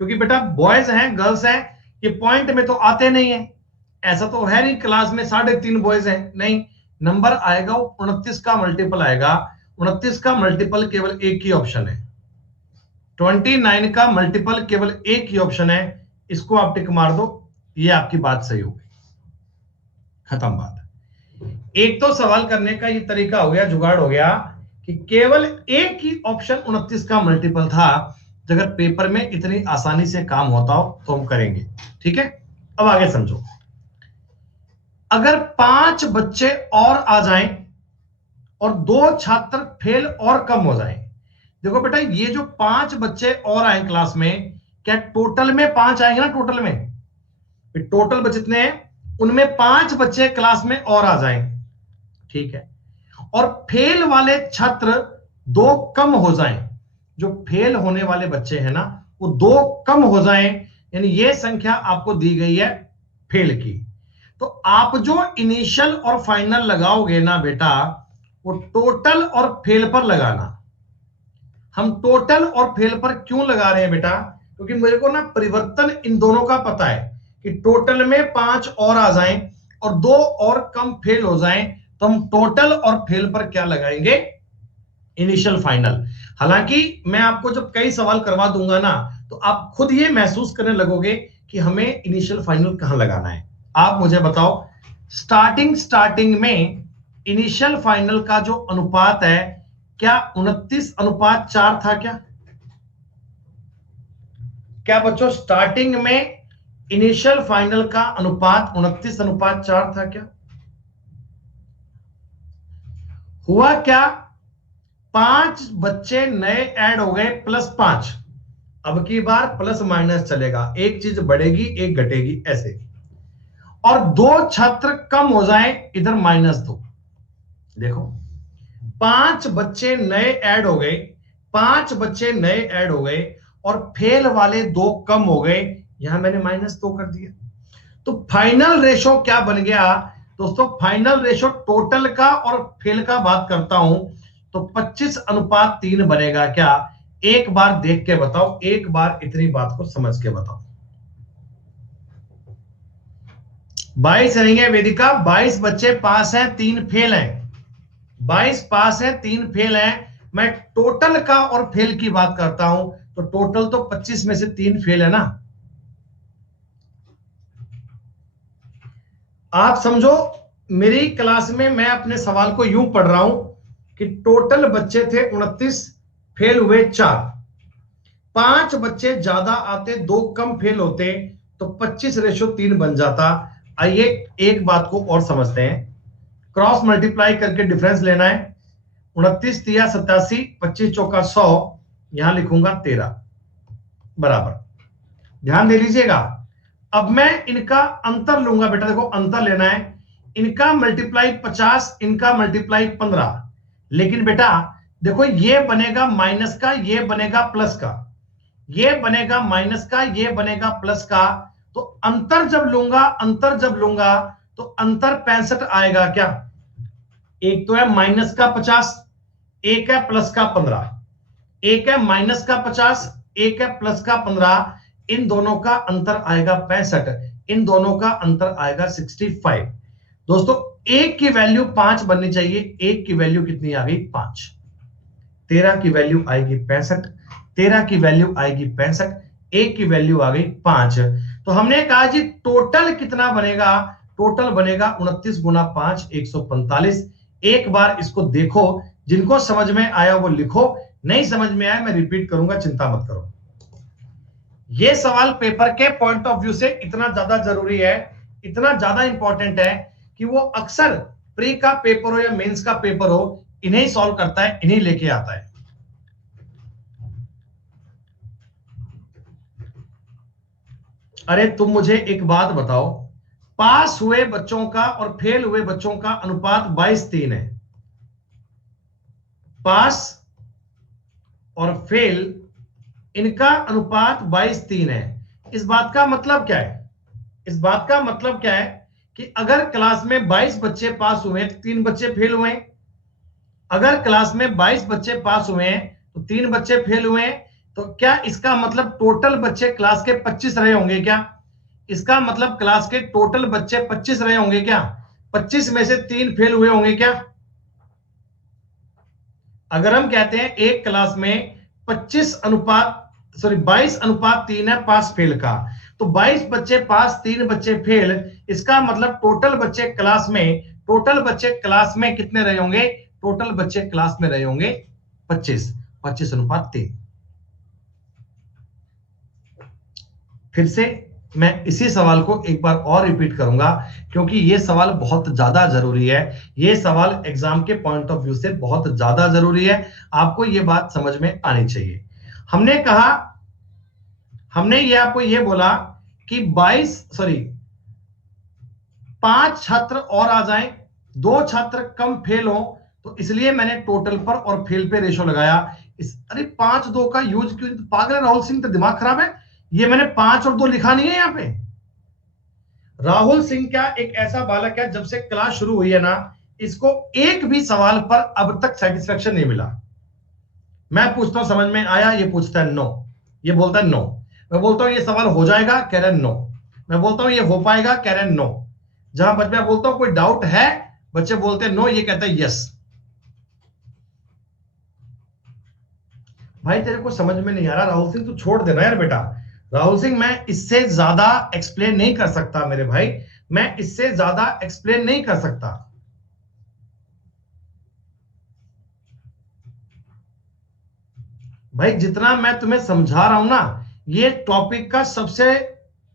क्योंकि बेटा बॉयज हैं गर्ल्स हैं ये पॉइंट में तो आते नहीं है। ऐसा तो है नहीं क्लास में 3.5 बॉयज हैं, नहीं, नंबर आएगा वो 29 का मल्टीपल आएगा। 29 का मल्टीपल केवल एक ही ऑप्शन है, 29 का मल्टीपल केवल एक ही ऑप्शन है, इसको आप टिक मार दो, ये आपकी बात सही हो गई, खत्म बात। एक तो सवाल करने का ये तरीका हो गया, जुगाड़ हो गया कि केवल एक ही ऑप्शन 29 का मल्टीपल था। अगर पेपर में इतनी आसानी से काम होता हो तो हम करेंगे, ठीक है। अब आगे समझो, अगर 5 बच्चे और आ जाएं और 2 छात्र फेल और कम हो जाएं, देखो बेटा ये जो 5 बच्चे और आए क्लास में, क्या टोटल में 5 आएंगे ना? टोटल में टोटल बच्चे जितने हैं उनमें 5 बच्चे क्लास में और आ जाएं, ठीक है, और फेल वाले छात्र 2 कम हो जाएं, जो फेल होने वाले बच्चे हैं ना वो 2 कम हो जाएं, यानी ये संख्या आपको दी गई है फेल की। तो आप जो इनिशियल और फाइनल लगाओगे ना बेटा, वो टोटल और फेल पर लगाना। हम टोटल और फेल पर क्यों लगा रहे हैं बेटा? क्योंकि मेरे को ना परिवर्तन इन दोनों का पता है कि टोटल में 5 और आ जाएं और 2 और कम फेल हो जाएं, तो हम टोटल और फेल पर क्या लगाएंगे? Initial final. हालांकि मैं आपको जब कई सवाल करवा दूंगा ना तो आप खुद ये महसूस करने लगोगे कि हमें इनिशियल फाइनल कहां लगाना है। आप मुझे बताओ, स्टार्टिंग में इनिशियल फाइनल का जो अनुपात है क्या 29:4 था क्या? क्या बच्चों स्टार्टिंग में इनिशियल फाइनल का अनुपात 29:4 था क्या? हुआ क्या? 5 बच्चे नए ऐड हो गए +5। अब की बार प्लस माइनस चलेगा, एक चीज बढ़ेगी एक घटेगी ऐसे, और 2 छात्र कम हो जाए, इधर -2। देखो 5 बच्चे नए ऐड हो गए, 5 बच्चे नए ऐड हो गए और फेल वाले 2 कम हो गए, यहां मैंने -2 कर दिया। तो फाइनल रेशो क्या बन गया दोस्तों? फाइनल रेशो टोटल का और फेल का बात करता हूं तो 25:3 बनेगा क्या? एक बार देख के बताओ, एक बार इतनी बात को समझ के बताओ। 22 रहेंगे वेदिका, 22 बच्चे पास हैं 3 फेल हैं, 22 पास है 3 फेल हैं। मैं टोटल का और फेल की बात करता हूं तो टोटल तो 25 में से 3 फेल है ना। आप समझो, मेरी क्लास में मैं अपने सवाल को यूं पढ़ रहा हूं कि टोटल बच्चे थे 29, फेल हुए 4, 5 बच्चे ज्यादा आते 2 कम फेल होते तो 25:3 बन जाता। आइए एक बात को और समझते हैं, क्रॉस मल्टीप्लाई करके डिफरेंस लेना है। 29 तिया 87, 25 चौका 100, यहां लिखूंगा 13 बराबर। ध्यान दे लीजिएगा, अब मैं इनका अंतर लूंगा बेटा, देखो अंतर लेना है, इनका मल्टीप्लाई 50, इनका मल्टीप्लाई 15, लेकिन बेटा देखो ये बनेगा माइनस का, ये बनेगा प्लस का, ये बनेगा माइनस का, ये बनेगा प्लस का, तो अंतर जब लूंगा तो अंतर 65 आएगा क्या? एक तो है माइनस का 50, एक है प्लस का 15, एक है माइनस का 50, एक है प्लस का 15, इन दोनों का अंतर आएगा 65, इन दोनों का अंतर आएगा 65। दोस्तों एक की वैल्यू 5 बननी चाहिए, एक की वैल्यू कितनी आ गई? 5। 13 की वैल्यू आएगी 65, 13 की वैल्यू आएगी 65, एक की वैल्यू आ गई 5। तो हमने कहा जी टोटल कितना बनेगा? टोटल बनेगा 29 गुना 5, 145। एक बार इसको देखो, जिनको समझ में आया वो लिखो, नहीं समझ में आया मैं रिपीट करूंगा, चिंता मत करो। यह सवाल पेपर के पॉइंट ऑफ व्यू से इतना ज्यादा जरूरी है, इतना ज्यादा इंपॉर्टेंट है कि वो अक्सर प्री का पेपर हो या मेंस का पेपर हो, इन्हें सॉल्व करता है, इन्हें लेके आता है। अरे तुम मुझे एक बात बताओ, पास हुए बच्चों का और फेल हुए बच्चों का अनुपात 22:3 है। पास और फेल, इनका अनुपात 22:3 है। इस बात का मतलब क्या है? इस बात का मतलब क्या है कि अगर क्लास में 22 बच्चे पास हुए तो 3 बच्चे फेल हुए। अगर क्लास में 22 बच्चे पास हुए हैं तो 3 बच्चे फेल हुए हैं, तो क्या इसका मतलब टोटल बच्चे क्लास के 25 रहे होंगे क्या? इसका मतलब क्लास के टोटल बच्चे 25 रहे होंगे क्या? 25 में से 3 फेल हुए होंगे क्या? अगर हम कहते हैं एक क्लास में 22:3 है पास फेल का, तो 22 बच्चे पास 3 बच्चे फेल, इसका मतलब टोटल बच्चे क्लास में कितने रहे होंगे? टोटल बच्चे क्लास में रहे होंगे 25। 25:3। फिर से मैं इसी सवाल को एक बार और रिपीट करूंगा, क्योंकि यह सवाल बहुत ज्यादा जरूरी है। यह सवाल एग्जाम के पॉइंट ऑफ व्यू से बहुत ज्यादा जरूरी है। आपको यह बात समझ में आनी चाहिए। हमने ये आपको यह बोला कि 5 छात्र और आ जाएं, 2 छात्र कम फेल हो, तो इसलिए मैंने टोटल पर और फेल पे रेशो लगाया। अरे 5-2 का यूज क्यों? पागल है राहुल सिंह, तो दिमाग खराब है। ये मैंने 5 और 2 लिखा नहीं है यहां पे। राहुल सिंह क्या एक ऐसा बालक है, जब से क्लास शुरू हुई है ना, इसको एक भी सवाल पर अब तक सेटिस्फेक्शन नहीं मिला। मैं पूछता हूं समझ में आया, ये पूछता है नो, ये बोलता है नो। मैं बोलता हूं ये सवाल हो जाएगा, कह रहे नो। मैं बोलता हूं ये हो पाएगा, कह रहे नो। जहां बच्चे बोलता हूं कोई डाउट है, बच्चे बोलते हैं नो, ये कहता है यस। भाई तेरे को समझ में नहीं आ रहा राहुल सिंह, तू छोड़ देना यार बेटा। राहुल सिंह मैं इससे ज्यादा एक्सप्लेन नहीं कर सकता मेरे भाई, मैं इससे ज्यादा एक्सप्लेन नहीं कर सकता। भाई जितना मैं तुम्हें समझा रहा हूं ना, ये टॉपिक का सबसे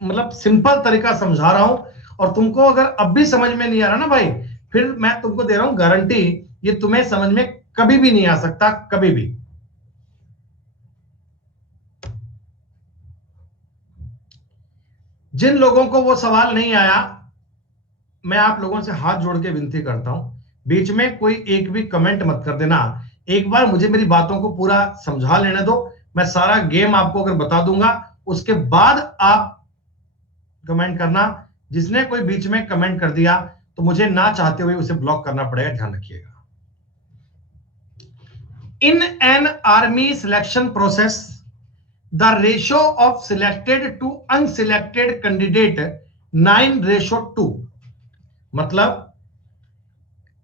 मतलब सिंपल तरीका समझा रहा हूं, और तुमको अगर अब भी समझ में नहीं आ रहा ना भाई, फिर मैं तुमको दे रहा हूं गारंटी, ये तुम्हें समझ में कभी भी नहीं आ सकता, कभी भी। जिन लोगों को वो सवाल नहीं आया, मैं आप लोगों से हाथ जोड़ के विनती करता हूं, बीच में कोई एक भी कमेंट मत कर देना। एक बार मुझे मेरी बातों को पूरा समझा लेने दो, मैं सारा गेम आपको अगर बता दूंगा, उसके बाद आप कमेंट करना। जिसने कोई बीच में कमेंट कर दिया तो मुझे ना चाहते हुए उसे ब्लॉक करना पड़ेगा, ध्यान रखिएगा। In an army selection process, the ratio of selected to unselected candidate 9:2। मतलब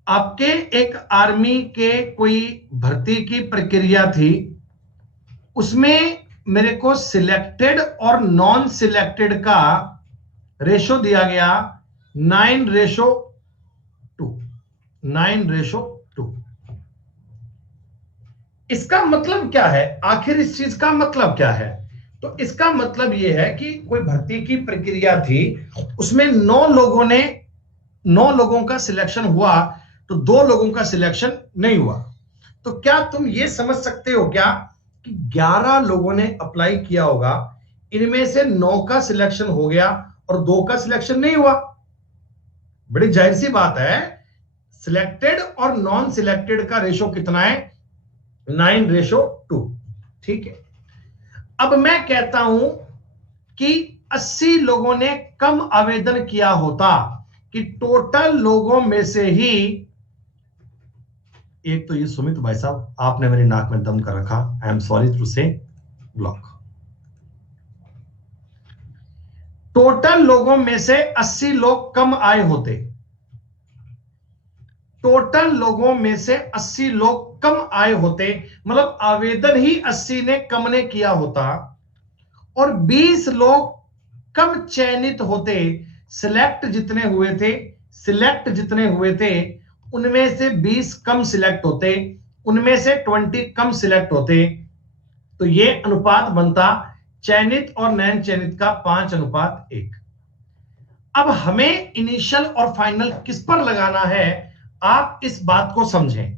आपके एक आर्मी के कोई भर्ती की प्रक्रिया थी, उसमें मेरे को सिलेक्टेड और नॉन सिलेक्टेड का रेशो दिया गया 9:2। 9:2। इसका मतलब क्या है? आखिर इस चीज का मतलब क्या है? तो इसका मतलब यह है कि कोई भर्ती की प्रक्रिया थी, उसमें 9 लोगों का सिलेक्शन हुआ, तो 2 लोगों का सिलेक्शन नहीं हुआ। तो क्या तुम ये समझ सकते हो क्या कि 11 लोगों ने अप्लाई किया होगा, इनमें से 9 का सिलेक्शन हो गया और 2 का सिलेक्शन नहीं हुआ? बड़ी जाहिर सी बात है, सिलेक्टेड और नॉन सिलेक्टेड का रेशो कितना है? 9:2। ठीक है। अब मैं कहता हूं कि 80 लोगों ने कम आवेदन किया होता, कि टोटल लोगों में से ही, एक तो ये सुमित भाई साहब, आपने मेरी नाक में दम कर रखा, आई एम सॉरी टू से, ब्लॉक। टोटल लोगों में से 80 लोग कम आए होते, टोटल लोगों में से 80 लोग कम आए होते, मतलब आवेदन ही 80 ने कम ने किया होता, और 20 लोग कम चयनित होते। सिलेक्ट जितने हुए थे उनमें से 20 कम सिलेक्ट होते, उनमें से 20 कम सिलेक्ट होते, तो ये अनुपात बनता चयनित और नैन चयनित का 5:1। अब हमें इनिशियल और फाइनल किस पर लगाना है, आप इस बात को समझें।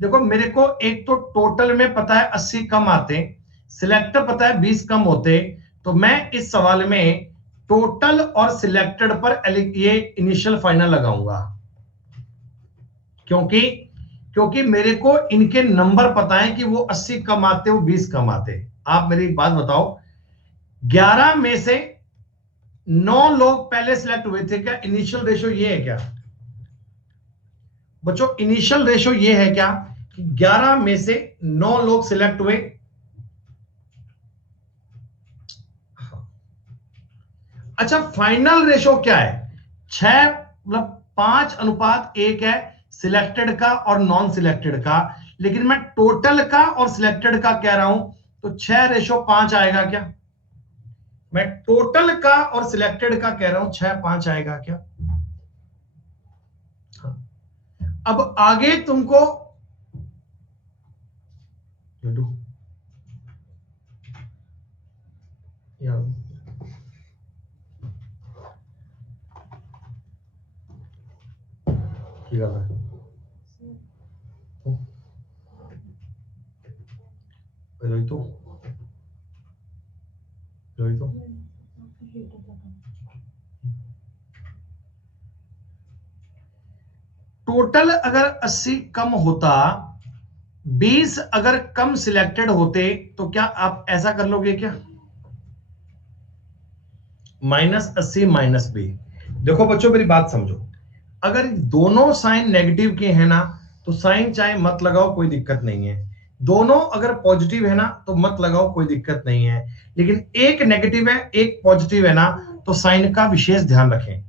देखो मेरे को एक तो टोटल में पता है 80 कम आते, सिलेक्ट पता है 20 कम होते, तो मैं इस सवाल में टोटल और सिलेक्टेड पर ये इनिशियल फाइनल लगाऊंगा, क्योंकि क्योंकि मेरे को इनके नंबर पता है कि वो 80 कम आते, वो 20 कम आते। आप मेरी एक बात बताओ, 11 में से 9 लोग पहले सिलेक्ट हुए थे, क्या इनिशियल रेशो ये है क्या बच्चों? इनिशियल रेशो ये है क्या कि 11 में से 9 लोग सिलेक्ट हुए। अच्छा, फाइनल रेशो क्या है? 6 मतलब 5:1 है सिलेक्टेड का और नॉन सिलेक्टेड का, लेकिन मैं टोटल का और सिलेक्टेड का कह रहा हूं, तो 6:5 आएगा क्या? मैं टोटल का और सिलेक्टेड का कह रहा हूं, 6:5 आएगा क्या? अब आगे तुमको ਕੀ ਗੱਲ ਹੈ रोहितो रोहितो टोटल अगर 80 कम होता, 20 अगर कम सिलेक्टेड होते, तो क्या आप ऐसा कर लोगे क्या? -80 -B। देखो बच्चों मेरी बात समझो, अगर दोनों साइन नेगेटिव के हैं ना, तो साइन चाहे मत लगाओ, कोई दिक्कत नहीं है। दोनों अगर पॉजिटिव है ना, तो मत लगाओ, कोई दिक्कत नहीं है। लेकिन एक नेगेटिव है, एक पॉजिटिव है ना, तो साइन का विशेष ध्यान रखें।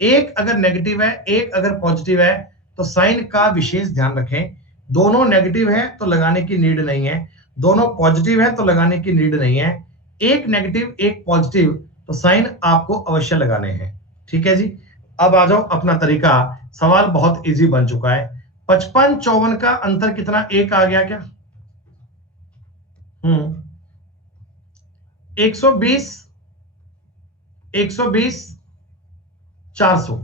एक अगर नेगेटिव है, एक अगर पॉजिटिव है, तो साइन का विशेष ध्यान रखें। दोनों नेगेटिव है तो लगाने की नीड नहीं है, दोनों पॉजिटिव है तो लगाने की नीड नहीं है। एक नेगेटिव एक पॉजिटिव, तो साइन आपको अवश्य लगाने हैं। ठीक है जी। अब आ जाओ अपना तरीका, सवाल बहुत इजी बन चुका है। 55-54 का अंतर कितना? एक आ गया क्या? 120 120 400।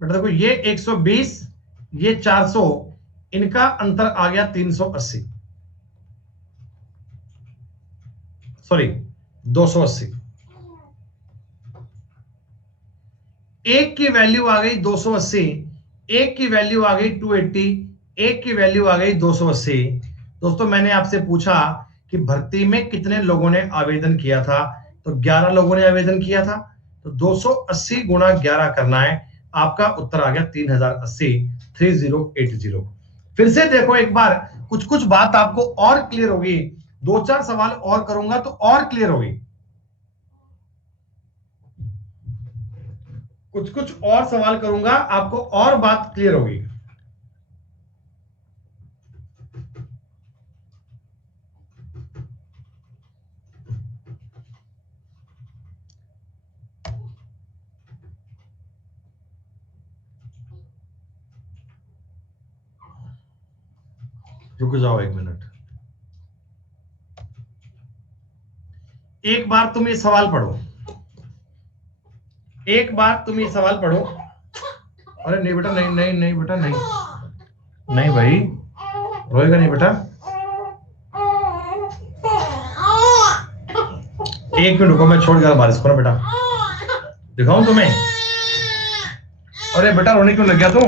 बेटा देखो, ये 120 ये 400, इनका अंतर आ गया 380, सॉरी 280। एक की वैल्यू आ गई 280, एक की वैल्यू आ गई 280, एक की वैल्यू आ गई 280। दोस्तों मैंने आपसे पूछा कि भर्ती में कितने लोगों ने आवेदन किया था, तो 11 लोगों ने आवेदन किया था, तो 280 गुणा 11 करना है। आपका उत्तर आ गया 3080, 3080। फिर से देखो एक बार, कुछ कुछ बात आपको और क्लियर होगी, 2-4 सवाल और करूंगा तो और क्लियर होगी, कुछ कुछ और सवाल करूंगा आपको और बात क्लियर होगी। रुक जाओ एक मिनट, एक बार तुम ये सवाल पढ़ो, एक बार तुम ये सवाल पढ़ो। अरे नहीं बेटा, नहीं नहीं नहीं बेटा, नहीं नहीं भाई, रोएगा नहीं बेटा। एक मिनट रुको, मैं छोड़ गया बारिश को ना बेटा, दिखाऊं तुम्हें। अरे बेटा रोने क्यों लग गया तू?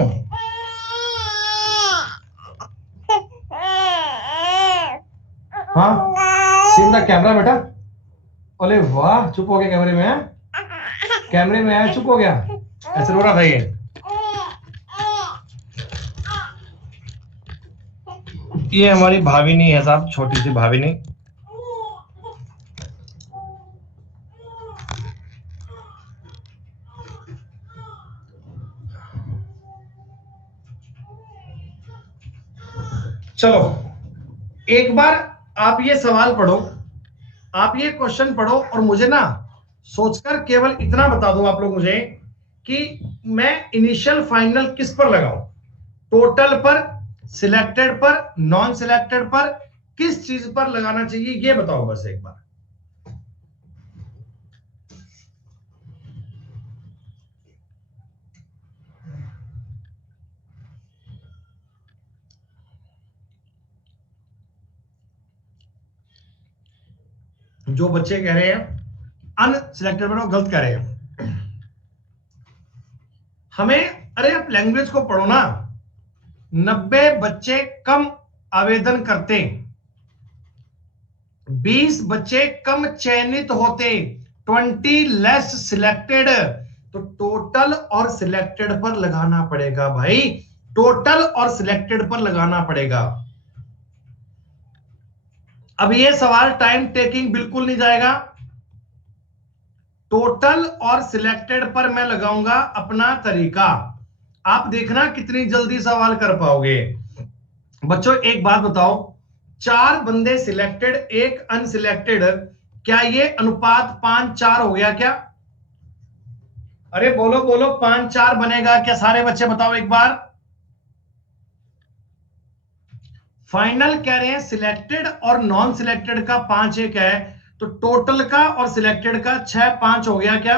हाँ, सीन द कैमरा बेटा। अरे वाह, चुप हो गया कैमरे में, कैमरे में आया चुप हो गया, ऐसे रो रहा था ये हमारी भाविनी है साहब, छोटी सी भाविनी। चलो एक बार आप ये सवाल पढ़ो, आप ये क्वेश्चन पढ़ो, और मुझे ना सोचकर केवल इतना बता दो आप लोग मुझे कि मैं इनिशियल फाइनल किस पर लगाऊं, टोटल पर, सिलेक्टेड पर, नॉन सिलेक्टेड पर, किस चीज पर लगाना चाहिए, ये बताओ बस एक बार। जो बच्चे कह रहे हैं अनसिलेक्टेड पर गलत कह रहे हैं हमें। अरे आप लैंग्वेज को पढ़ो ना। 90 बच्चे कम आवेदन करते, 20 बच्चे कम चयनित होते, 20 लेस सिलेक्टेड। तो टोटल और सिलेक्टेड पर लगाना पड़ेगा भाई, टोटल और सिलेक्टेड पर लगाना पड़ेगा। अब ये सवाल टाइम टेकिंग बिल्कुल नहीं जाएगा। टोटल और सिलेक्टेड पर मैं लगाऊंगा अपना तरीका। आप देखना कितनी जल्दी सवाल कर पाओगे। बच्चों एक बात बताओ, 4 बंदे सिलेक्टेड, एक अनसिलेक्टेड, क्या ये अनुपात 5-4 हो गया क्या? अरे बोलो बोलो, 5-4 बनेगा क्या? सारे बच्चे बताओ एक बार। फाइनल कह रहे हैं सिलेक्टेड और नॉन सिलेक्टेड का 5-1 है, तो टोटल का और सिलेक्टेड का 6-5 हो गया क्या?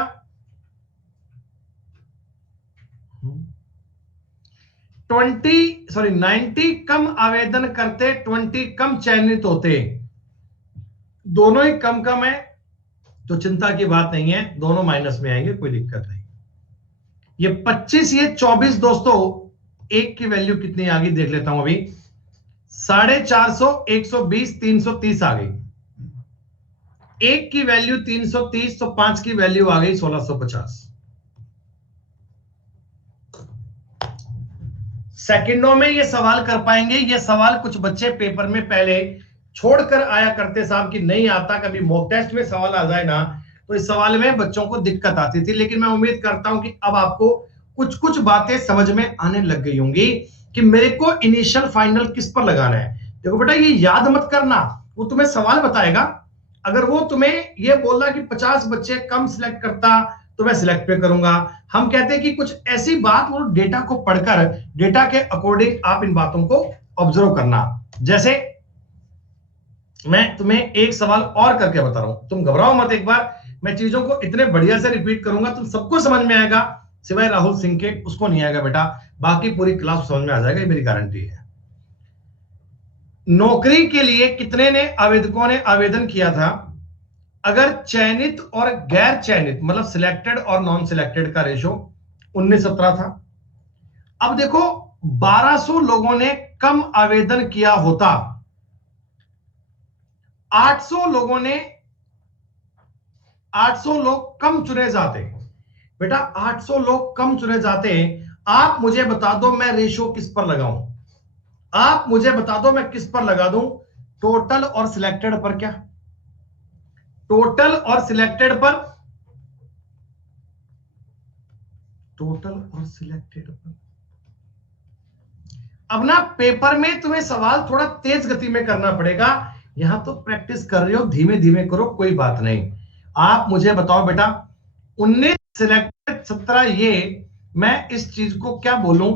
90 कम आवेदन करते, 20 कम चयनित होते। दोनों ही कम कम है, तो चिंता की बात नहीं है, दोनों माइनस में आएंगे, कोई दिक्कत नहीं। ये 25, ये 24 दोस्तों, एक की वैल्यू कितनी आ गई देख लेता हूं अभी। 450, 120, 330 आ गई। एक की वैल्यू 330, तो 5 की वैल्यू आ गई 1650। सेकंडों में ये सवाल कर पाएंगे। ये सवाल कुछ बच्चे पेपर में पहले छोड़कर आया करते साहब कि नहीं आता, कभी मॉक टेस्ट में सवाल आ जाए ना, तो इस सवाल में बच्चों को दिक्कत आती थी। लेकिन मैं उम्मीद करता हूं कि अब आपको कुछ कुछ बातें समझ में आने लग गई होंगी कि मेरे को इनिशियल फाइनल किस पर लगाना है। देखो बेटा, ये याद मत करना, वो तुम्हें सवाल बताएगा। अगर वो तुम्हें ये बोला कि 50 बच्चे कम सिलेक्ट करता, तो मैं सिलेक्ट पे करूंगा। हम कहते हैं कि कुछ ऐसी बात, वो डेटा को पढ़कर, डेटा के अकॉर्डिंग आप इन बातों को ऑब्जर्व करना। जैसे मैं तुम्हें एक सवाल और करके बता रहा हूं, तुम घबराओ मत। एक बार मैं चीजों को इतने बढ़िया से रिपीट करूंगा, तुम सबको समझ में आएगा, सिवाय राहुल सिंह के, उसको नहीं आएगा बेटा। बाकी पूरी क्लास समझ में आ जाएगा, ये मेरी गारंटी है। नौकरी के लिए कितने ने आवेदकों ने आवेदन किया था? अगर चयनित और गैर चयनित, मतलब सिलेक्टेड और नॉन सिलेक्टेड का रेशो 19-17 था। अब देखो, 1200 लोगों ने कम आवेदन किया होता, 800 लोगों ने, 800 लोग कम चुने जाते। बेटा 800 लोग कम चुने जाते। आप मुझे बता दो मैं रेशो किस पर लगाऊं? आप मुझे बता दो मैं किस पर लगा दूं? टोटल और सिलेक्टेड पर क्या? टोटल और सिलेक्टेड पर, टोटल और सिलेक्टेड पर। अब ना पेपर में तुम्हें सवाल थोड़ा तेज गति में करना पड़ेगा। यहां तो प्रैक्टिस कर रहे हो, धीमे धीमे करो, कोई बात नहीं। आप मुझे बताओ बेटा, 19 सिलेक्टेड 17, ये मैं इस चीज को क्या बोलूं?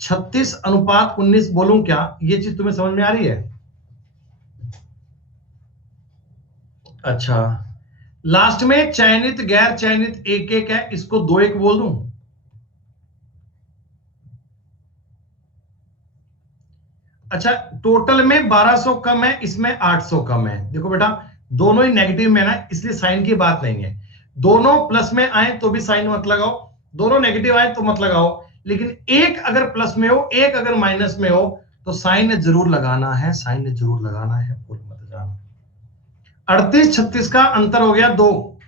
36:19 बोलूं क्या? ये चीज तुम्हें समझ में आ रही है? अच्छा, लास्ट में चयनित गैर चयनित 1-1 है, इसको 2-1 बोल दूं? अच्छा, टोटल में 1200 कम है, इसमें 800 कम है। देखो बेटा, दोनों ही नेगेटिव में ना, इसलिए साइन की बात नहीं है। दोनों प्लस में आए तो भी साइन मत लगाओ, दोनों नेगेटिव आए तो मत लगाओ। लेकिन एक अगर प्लस में हो, एक अगर माइनस में हो, तो साइन जरूर लगाना है, साइन जरूर लगाना है, भूल मत जाना। 38-36 का अंतर हो गया 2,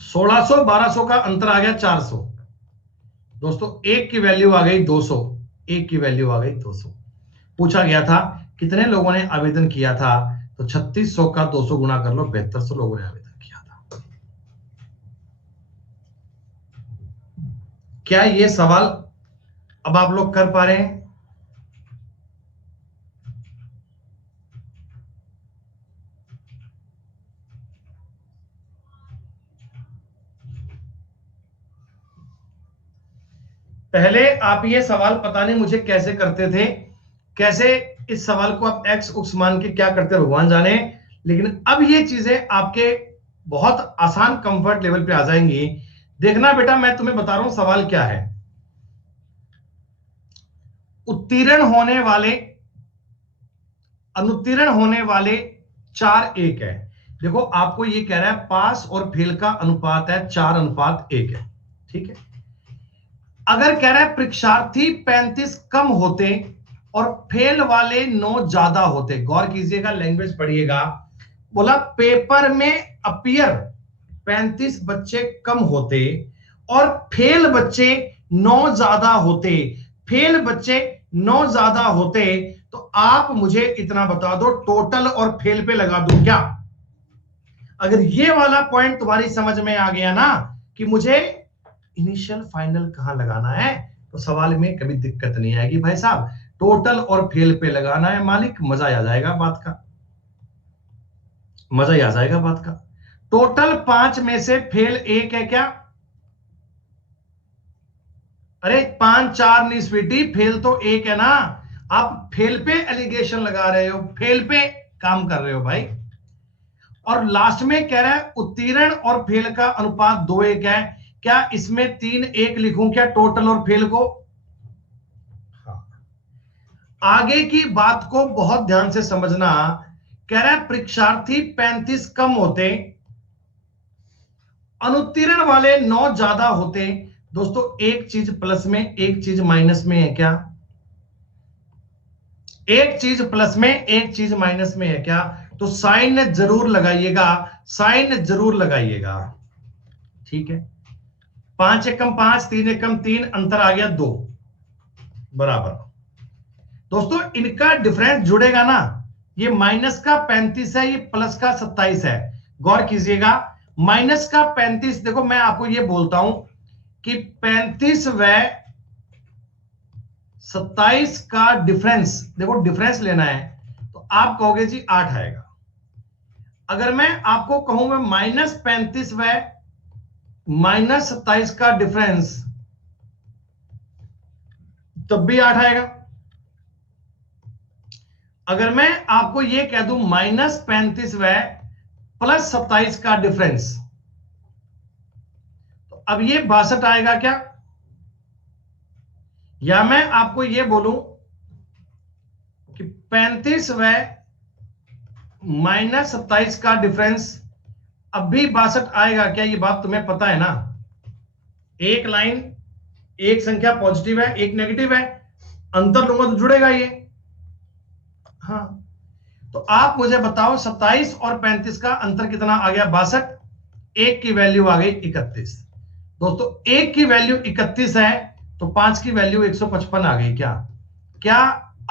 1600 1200 का अंतर आ गया 400। दोस्तों एक की वैल्यू आ गई 200, एक की वैल्यू आ गई 200। पूछा गया था कितने लोगों ने आवेदन किया था, तो 3600 का 200 गुना कर लो, 7200 लोगों ने आवेदन किया था। क्या ये सवाल अब आप लोग कर पा रहे हैं? पहले आप ये सवाल पता नहीं मुझे कैसे करते थे, कैसे इस सवाल को आप एक्स उक्स मान के क्या करते भगवान जाने। लेकिन अब ये चीजें आपके बहुत आसान कंफर्ट लेवल पे आ जाएंगी। देखना बेटा, मैं तुम्हें बता रहा हूं सवाल क्या है। उत्तीर्ण होने वाले, अनुत्तीर्ण होने वाले 4-1 है। देखो आपको ये कह रहा है पास और फेल का अनुपात है 4:1 है, ठीक है। अगर कह रहा है परीक्षार्थी 35 कम होते और फेल वाले 9 ज्यादा होते, गौर कीजिएगा, लैंग्वेज पढ़िएगा। बोला पेपर में अपीयर 35 बच्चे कम होते और फेल बच्चे 9 ज्यादा होते, फेल बच्चे 9 ज्यादा होते, तो आप मुझे इतना बता दो टोटल और फेल पे लगा दूं क्या? अगर ये वाला पॉइंट तुम्हारी समझ में आ गया ना कि मुझे इनिशियल फाइनल कहां लगाना है, तो सवाल में कभी दिक्कत नहीं आएगी भाई साहब। टोटल और फेल पे लगाना है मालिक, मजा आ जाएगा बात का, मजा ही आ जाएगा बात का। टोटल 5 में से फेल 1 है क्या? अरे 5 4 नहीं स्वीटी, फेल तो 1 है ना। आप फेल पे एलिगेशन लगा रहे हो, फेल पे काम कर रहे हो भाई। और लास्ट में कह रहा है उत्तीर्ण और फेल का अनुपात 2:1 है। क्या इसमें 3:1 लिखूं क्या टोटल और फेल को? हाँ। आगे की बात को बहुत ध्यान से समझना। कह रहा है परीक्षार्थी 35 कम होते, अनुत्तीर्ण वाले 9 ज्यादा होते। दोस्तों एक चीज प्लस में एक चीज माइनस में है क्या? एक चीज प्लस में एक चीज माइनस में है क्या? तो साइन जरूर लगाइएगा, साइन जरूर लगाइएगा, ठीक है। 5 एकम 5, 3 एकम 3, अंतर आ गया 2 बराबर। दोस्तों इनका डिफरेंस जुड़ेगा ना, ये माइनस का 35 है, ये प्लस का 27 है। गौर कीजिएगा, माइनस का 35, देखो मैं आपको ये बोलता हूं कि 35 व 27 का डिफरेंस, देखो डिफरेंस लेना है तो आप कहोगे जी 8 आएगा। अगर मैं आपको कहूं मैं -35 व -27 का डिफरेंस, तब भी 8 आएगा। अगर मैं आपको यह कह दूं -35 व +27 का डिफरेंस, तो अब ये 62 आएगा क्या? या मैं आपको यह बोलूं कि 35 व -27 का डिफरेंस अब भी 62 आएगा क्या? ये बात तुम्हें पता है ना। एक लाइन, एक संख्या पॉजिटिव है एक नेगेटिव है, अंतर लूंगा तो जुड़ेगा ये। हाँ, तो आप मुझे बताओ 27 और 35 का अंतर कितना आ गया? 62। एक की वैल्यू आ गई 31। दोस्तों एक की वैल्यू 31 है तो 5 की वैल्यू 155 आ गई क्या? क्या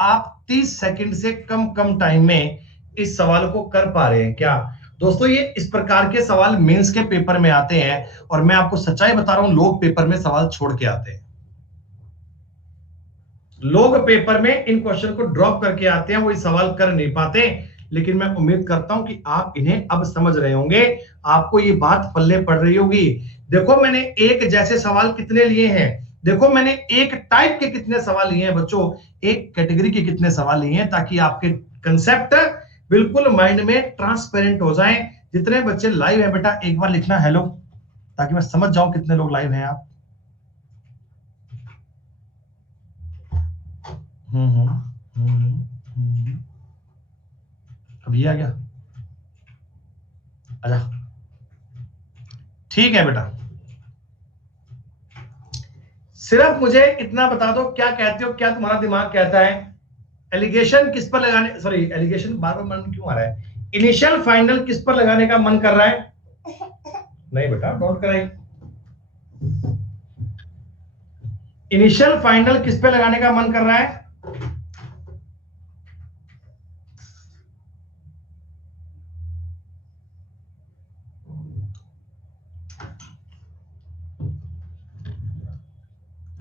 आप 30 सेकंड से कम टाइम में इस सवाल को कर पा रहे हैं क्या? दोस्तों ये इस प्रकार के सवाल मेंस के पेपर में आते हैं, और मैं आपको सच्चाई बता रहा हूं, लोग पेपर में सवाल छोड़ के आते हैं। लोग पेपर में इन क्वेश्चन को ड्रॉप करके आते हैं, वो ये सवाल कर नहीं पाते। लेकिन मैं उम्मीद करता हूं कि आप इन्हें अब समझ रहे होंगे, आपको ये बात पल्ले पड़ रही होगी। देखो मैंने एक जैसे सवाल कितने लिए हैं, देखो मैंने एक टाइप के कितने सवाल लिए हैं बच्चों, एक कैटेगरी के कितने सवाल लिए हैं, ताकि आपके कंसेप्ट बिल्कुल माइंड में ट्रांसपेरेंट हो जाएं। जितने बच्चे लाइव हैं बेटा एक बार लिखना हेलो, ताकि मैं समझ जाऊं कितने लोग लाइव हैं आप। अब ये आ गया, अच्छा ठीक है बेटा। सिर्फ मुझे इतना बता दो, क्या कहते हो, क्या तुम्हारा दिमाग कहता है? एलिगेशन किस पर लगाने, सॉरी एलिगेशन बार बार मन क्यों आ रहा है? इनिशियल फाइनल किस पर लगाने का मन कर रहा है? नहीं बेटा डोंट कराई। इनिशियल फाइनल किस पे लगाने का मन कर रहा है?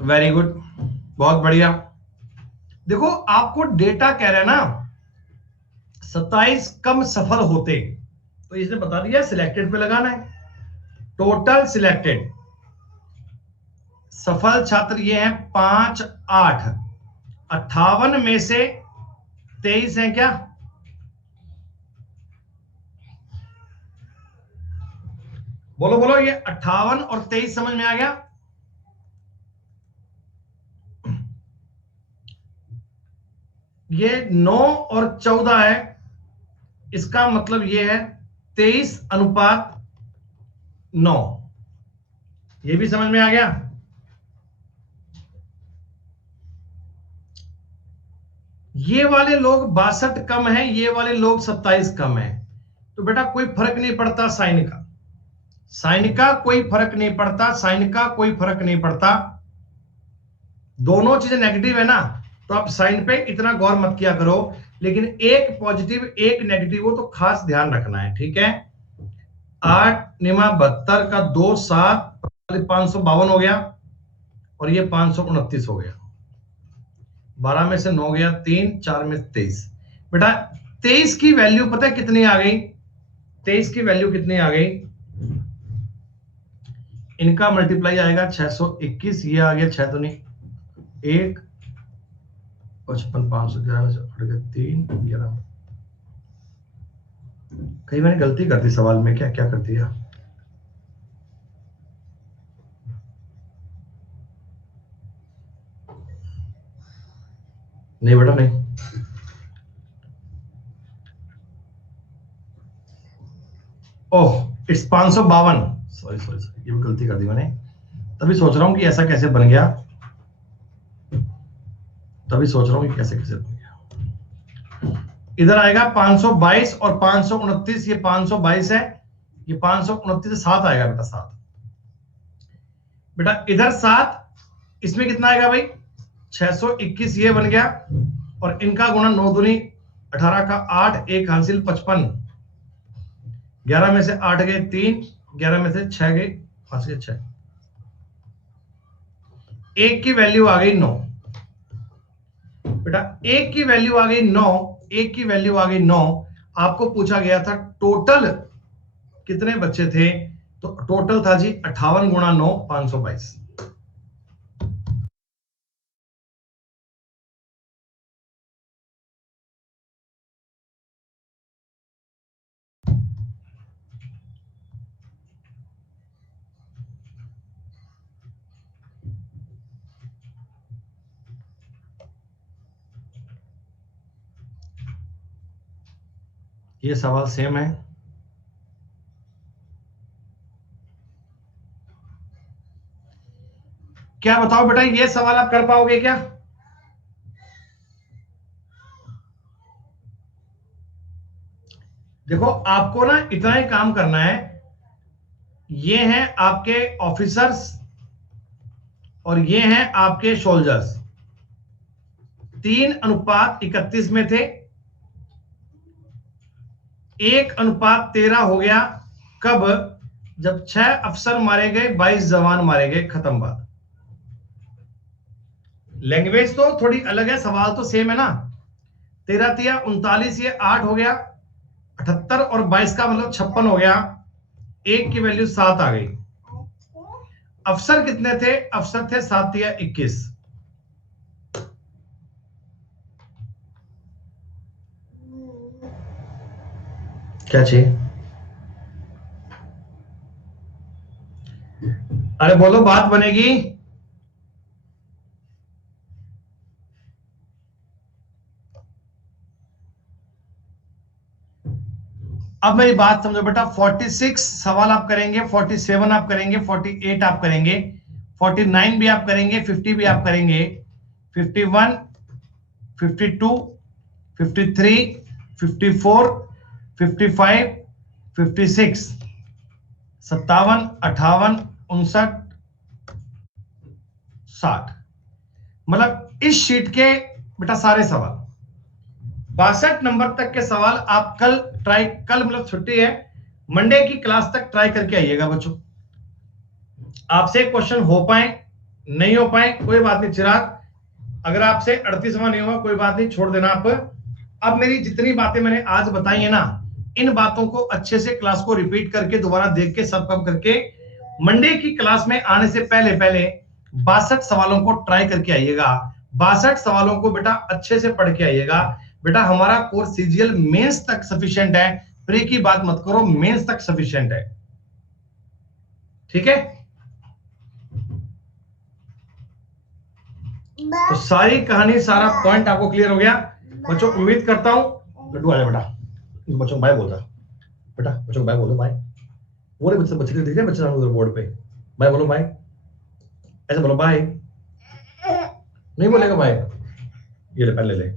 वेरी गुड, बहुत बढ़िया। देखो आपको डेटा कह रहा है ना 27 कम सफल होते, तो इसने बता दिया सिलेक्टेड पे लगाना है। टोटल सिलेक्टेड सफल छात्र ये हैं 5 8, 58 में से 23 हैं क्या? बोलो बोलो, ये 58 और 23 समझ में आ गया? ये 9 और 14 है, इसका मतलब ये है 23:9। ये भी समझ में आ गया। ये वाले लोग 62 कम है, ये वाले लोग 27 कम है, तो बेटा कोई फर्क नहीं पड़ता साइन का, साइन का कोई फर्क नहीं पड़ता, साइन का कोई फर्क नहीं पड़ता। दोनों चीजें नेगेटिव है ना, तो आप साइन पे इतना गौर मत किया करो, लेकिन एक पॉजिटिव एक नेगेटिव हो तो खास ध्यान रखना है, ठीक है। 8×9 = 72 का 2 7 552 हो गया, और ये 529 हो गया। 12 में से 9 गया 3, 4 में 23। बेटा 23 की वैल्यू पता है कितनी आ गई? 23 की वैल्यू कितनी आ गई? इनका मल्टीप्लाई आएगा 621, ये आ गया 6 दूनी 1, 55 511 3 11। कहीं मैंने गलती कर दी सवाल में, क्या क्या कर दिया? नहीं बेटा नहीं, oh it's 552, sorry sorry sorry, ये भी गलती कर दी मैंने। तभी सोच रहा हूं कि ऐसा कैसे बन गया, तभी सोच रहा हूं कि कैसे कैसे बन गया। इधर आएगा 522 और 529, ये 522 है, ये 529 से 7 आएगा बेटा, 7। बेटा इधर 7, इसमें कितना आएगा भाई? 621 ये बन गया, और इनका गुणा 9 दूनी 18 का 8, 1 हासिल 55, 11 में से 8 गए 3, 11 में से 6 गए 5 गए 6, 1 की वैल्यू आ गई 9। बेटा 1 की वैल्यू आ गई 9, 1 की वैल्यू आ गई 9। आपको पूछा गया था टोटल कितने बच्चे थे, तो टोटल था जी 58 × 9 522। ये सवाल सेम है। क्या बताओ बेटा, ये सवाल आप कर पाओगे क्या? देखो आपको ना इतना ही काम करना है, ये हैं आपके ऑफिसर्स और ये हैं आपके सोल्जर्स, 3:31 में थे, 1:13 हो गया। कब? जब 6 अफसर मारे गए, 22 जवान मारे गए, खत्म बात। लैंग्वेज तो थोड़ी अलग है, सवाल तो सेम है ना। 13 तिया 39, ये 8 हो गया, 78 और 22 का मतलब 56 हो गया, 1 की वैल्यू 7 आ गई। अफसर कितने थे? अफसर थे 7 तिया 21। क्या चाहिए? अरे बोलो, बात बनेगी। अब मेरी बात समझो बेटा, 46 सवाल आप करेंगे, 47 आप करेंगे, 48 आप करेंगे, 49 भी आप करेंगे, 50 भी आप करेंगे, 51, 52, 53, 54, 55, 56, 57, 58, 59, 60, मतलब इस शीट के बेटा सारे सवाल 62 नंबर तक के सवाल आप कल ट्राई, कल मतलब छुट्टी है, मंडे की क्लास तक ट्राई करके आइएगा बच्चों। आपसे क्वेश्चन हो पाए नहीं हो पाए कोई बात नहीं चिराग, अगर आपसे 38वां नहीं हुआ कोई बात नहीं, छोड़ देना आप। अब मेरी जितनी बातें मैंने आज बताई है ना, इन बातों को अच्छे से क्लास को रिपीट करके दोबारा देख के सब कम करके मंडे की क्लास में आने से पहले पहले 62 सवालों को ट्राई करके आइएगा। 62 सवालों को बेटा अच्छे से पढ़ के आइएगा। बेटा हमारा कोर्स सीजीएल मेंस तक सफिशिएंट है, प्री की बात मत करो, मेंस तक सफिशिएंट है, ठीक है। तो सारी कहानी सारा पॉइंट आपको क्लियर हो गया बच्चों, उम्मीद करता हूं। लड्डू आ जा बेटा, बच्चों बाय बोलता। बेटा बच्चों को बाय बोलो, बाय। वो रे बच्चे बच्चे दिख रहे बच्चे उधर बोर्ड पे, बाय बोलो, बाय, ऐसे बोलो बाय। नहीं बोलेगा बाय, ये ले पहले ले।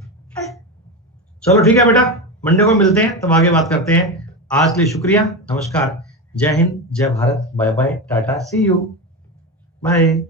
चलो ठीक है बेटा, मंडे को मिलते हैं, तब आगे बात करते हैं। आज के लिए शुक्रिया, नमस्कार, जय हिंद, जय Bharat, bye bye, tata, see you, bye.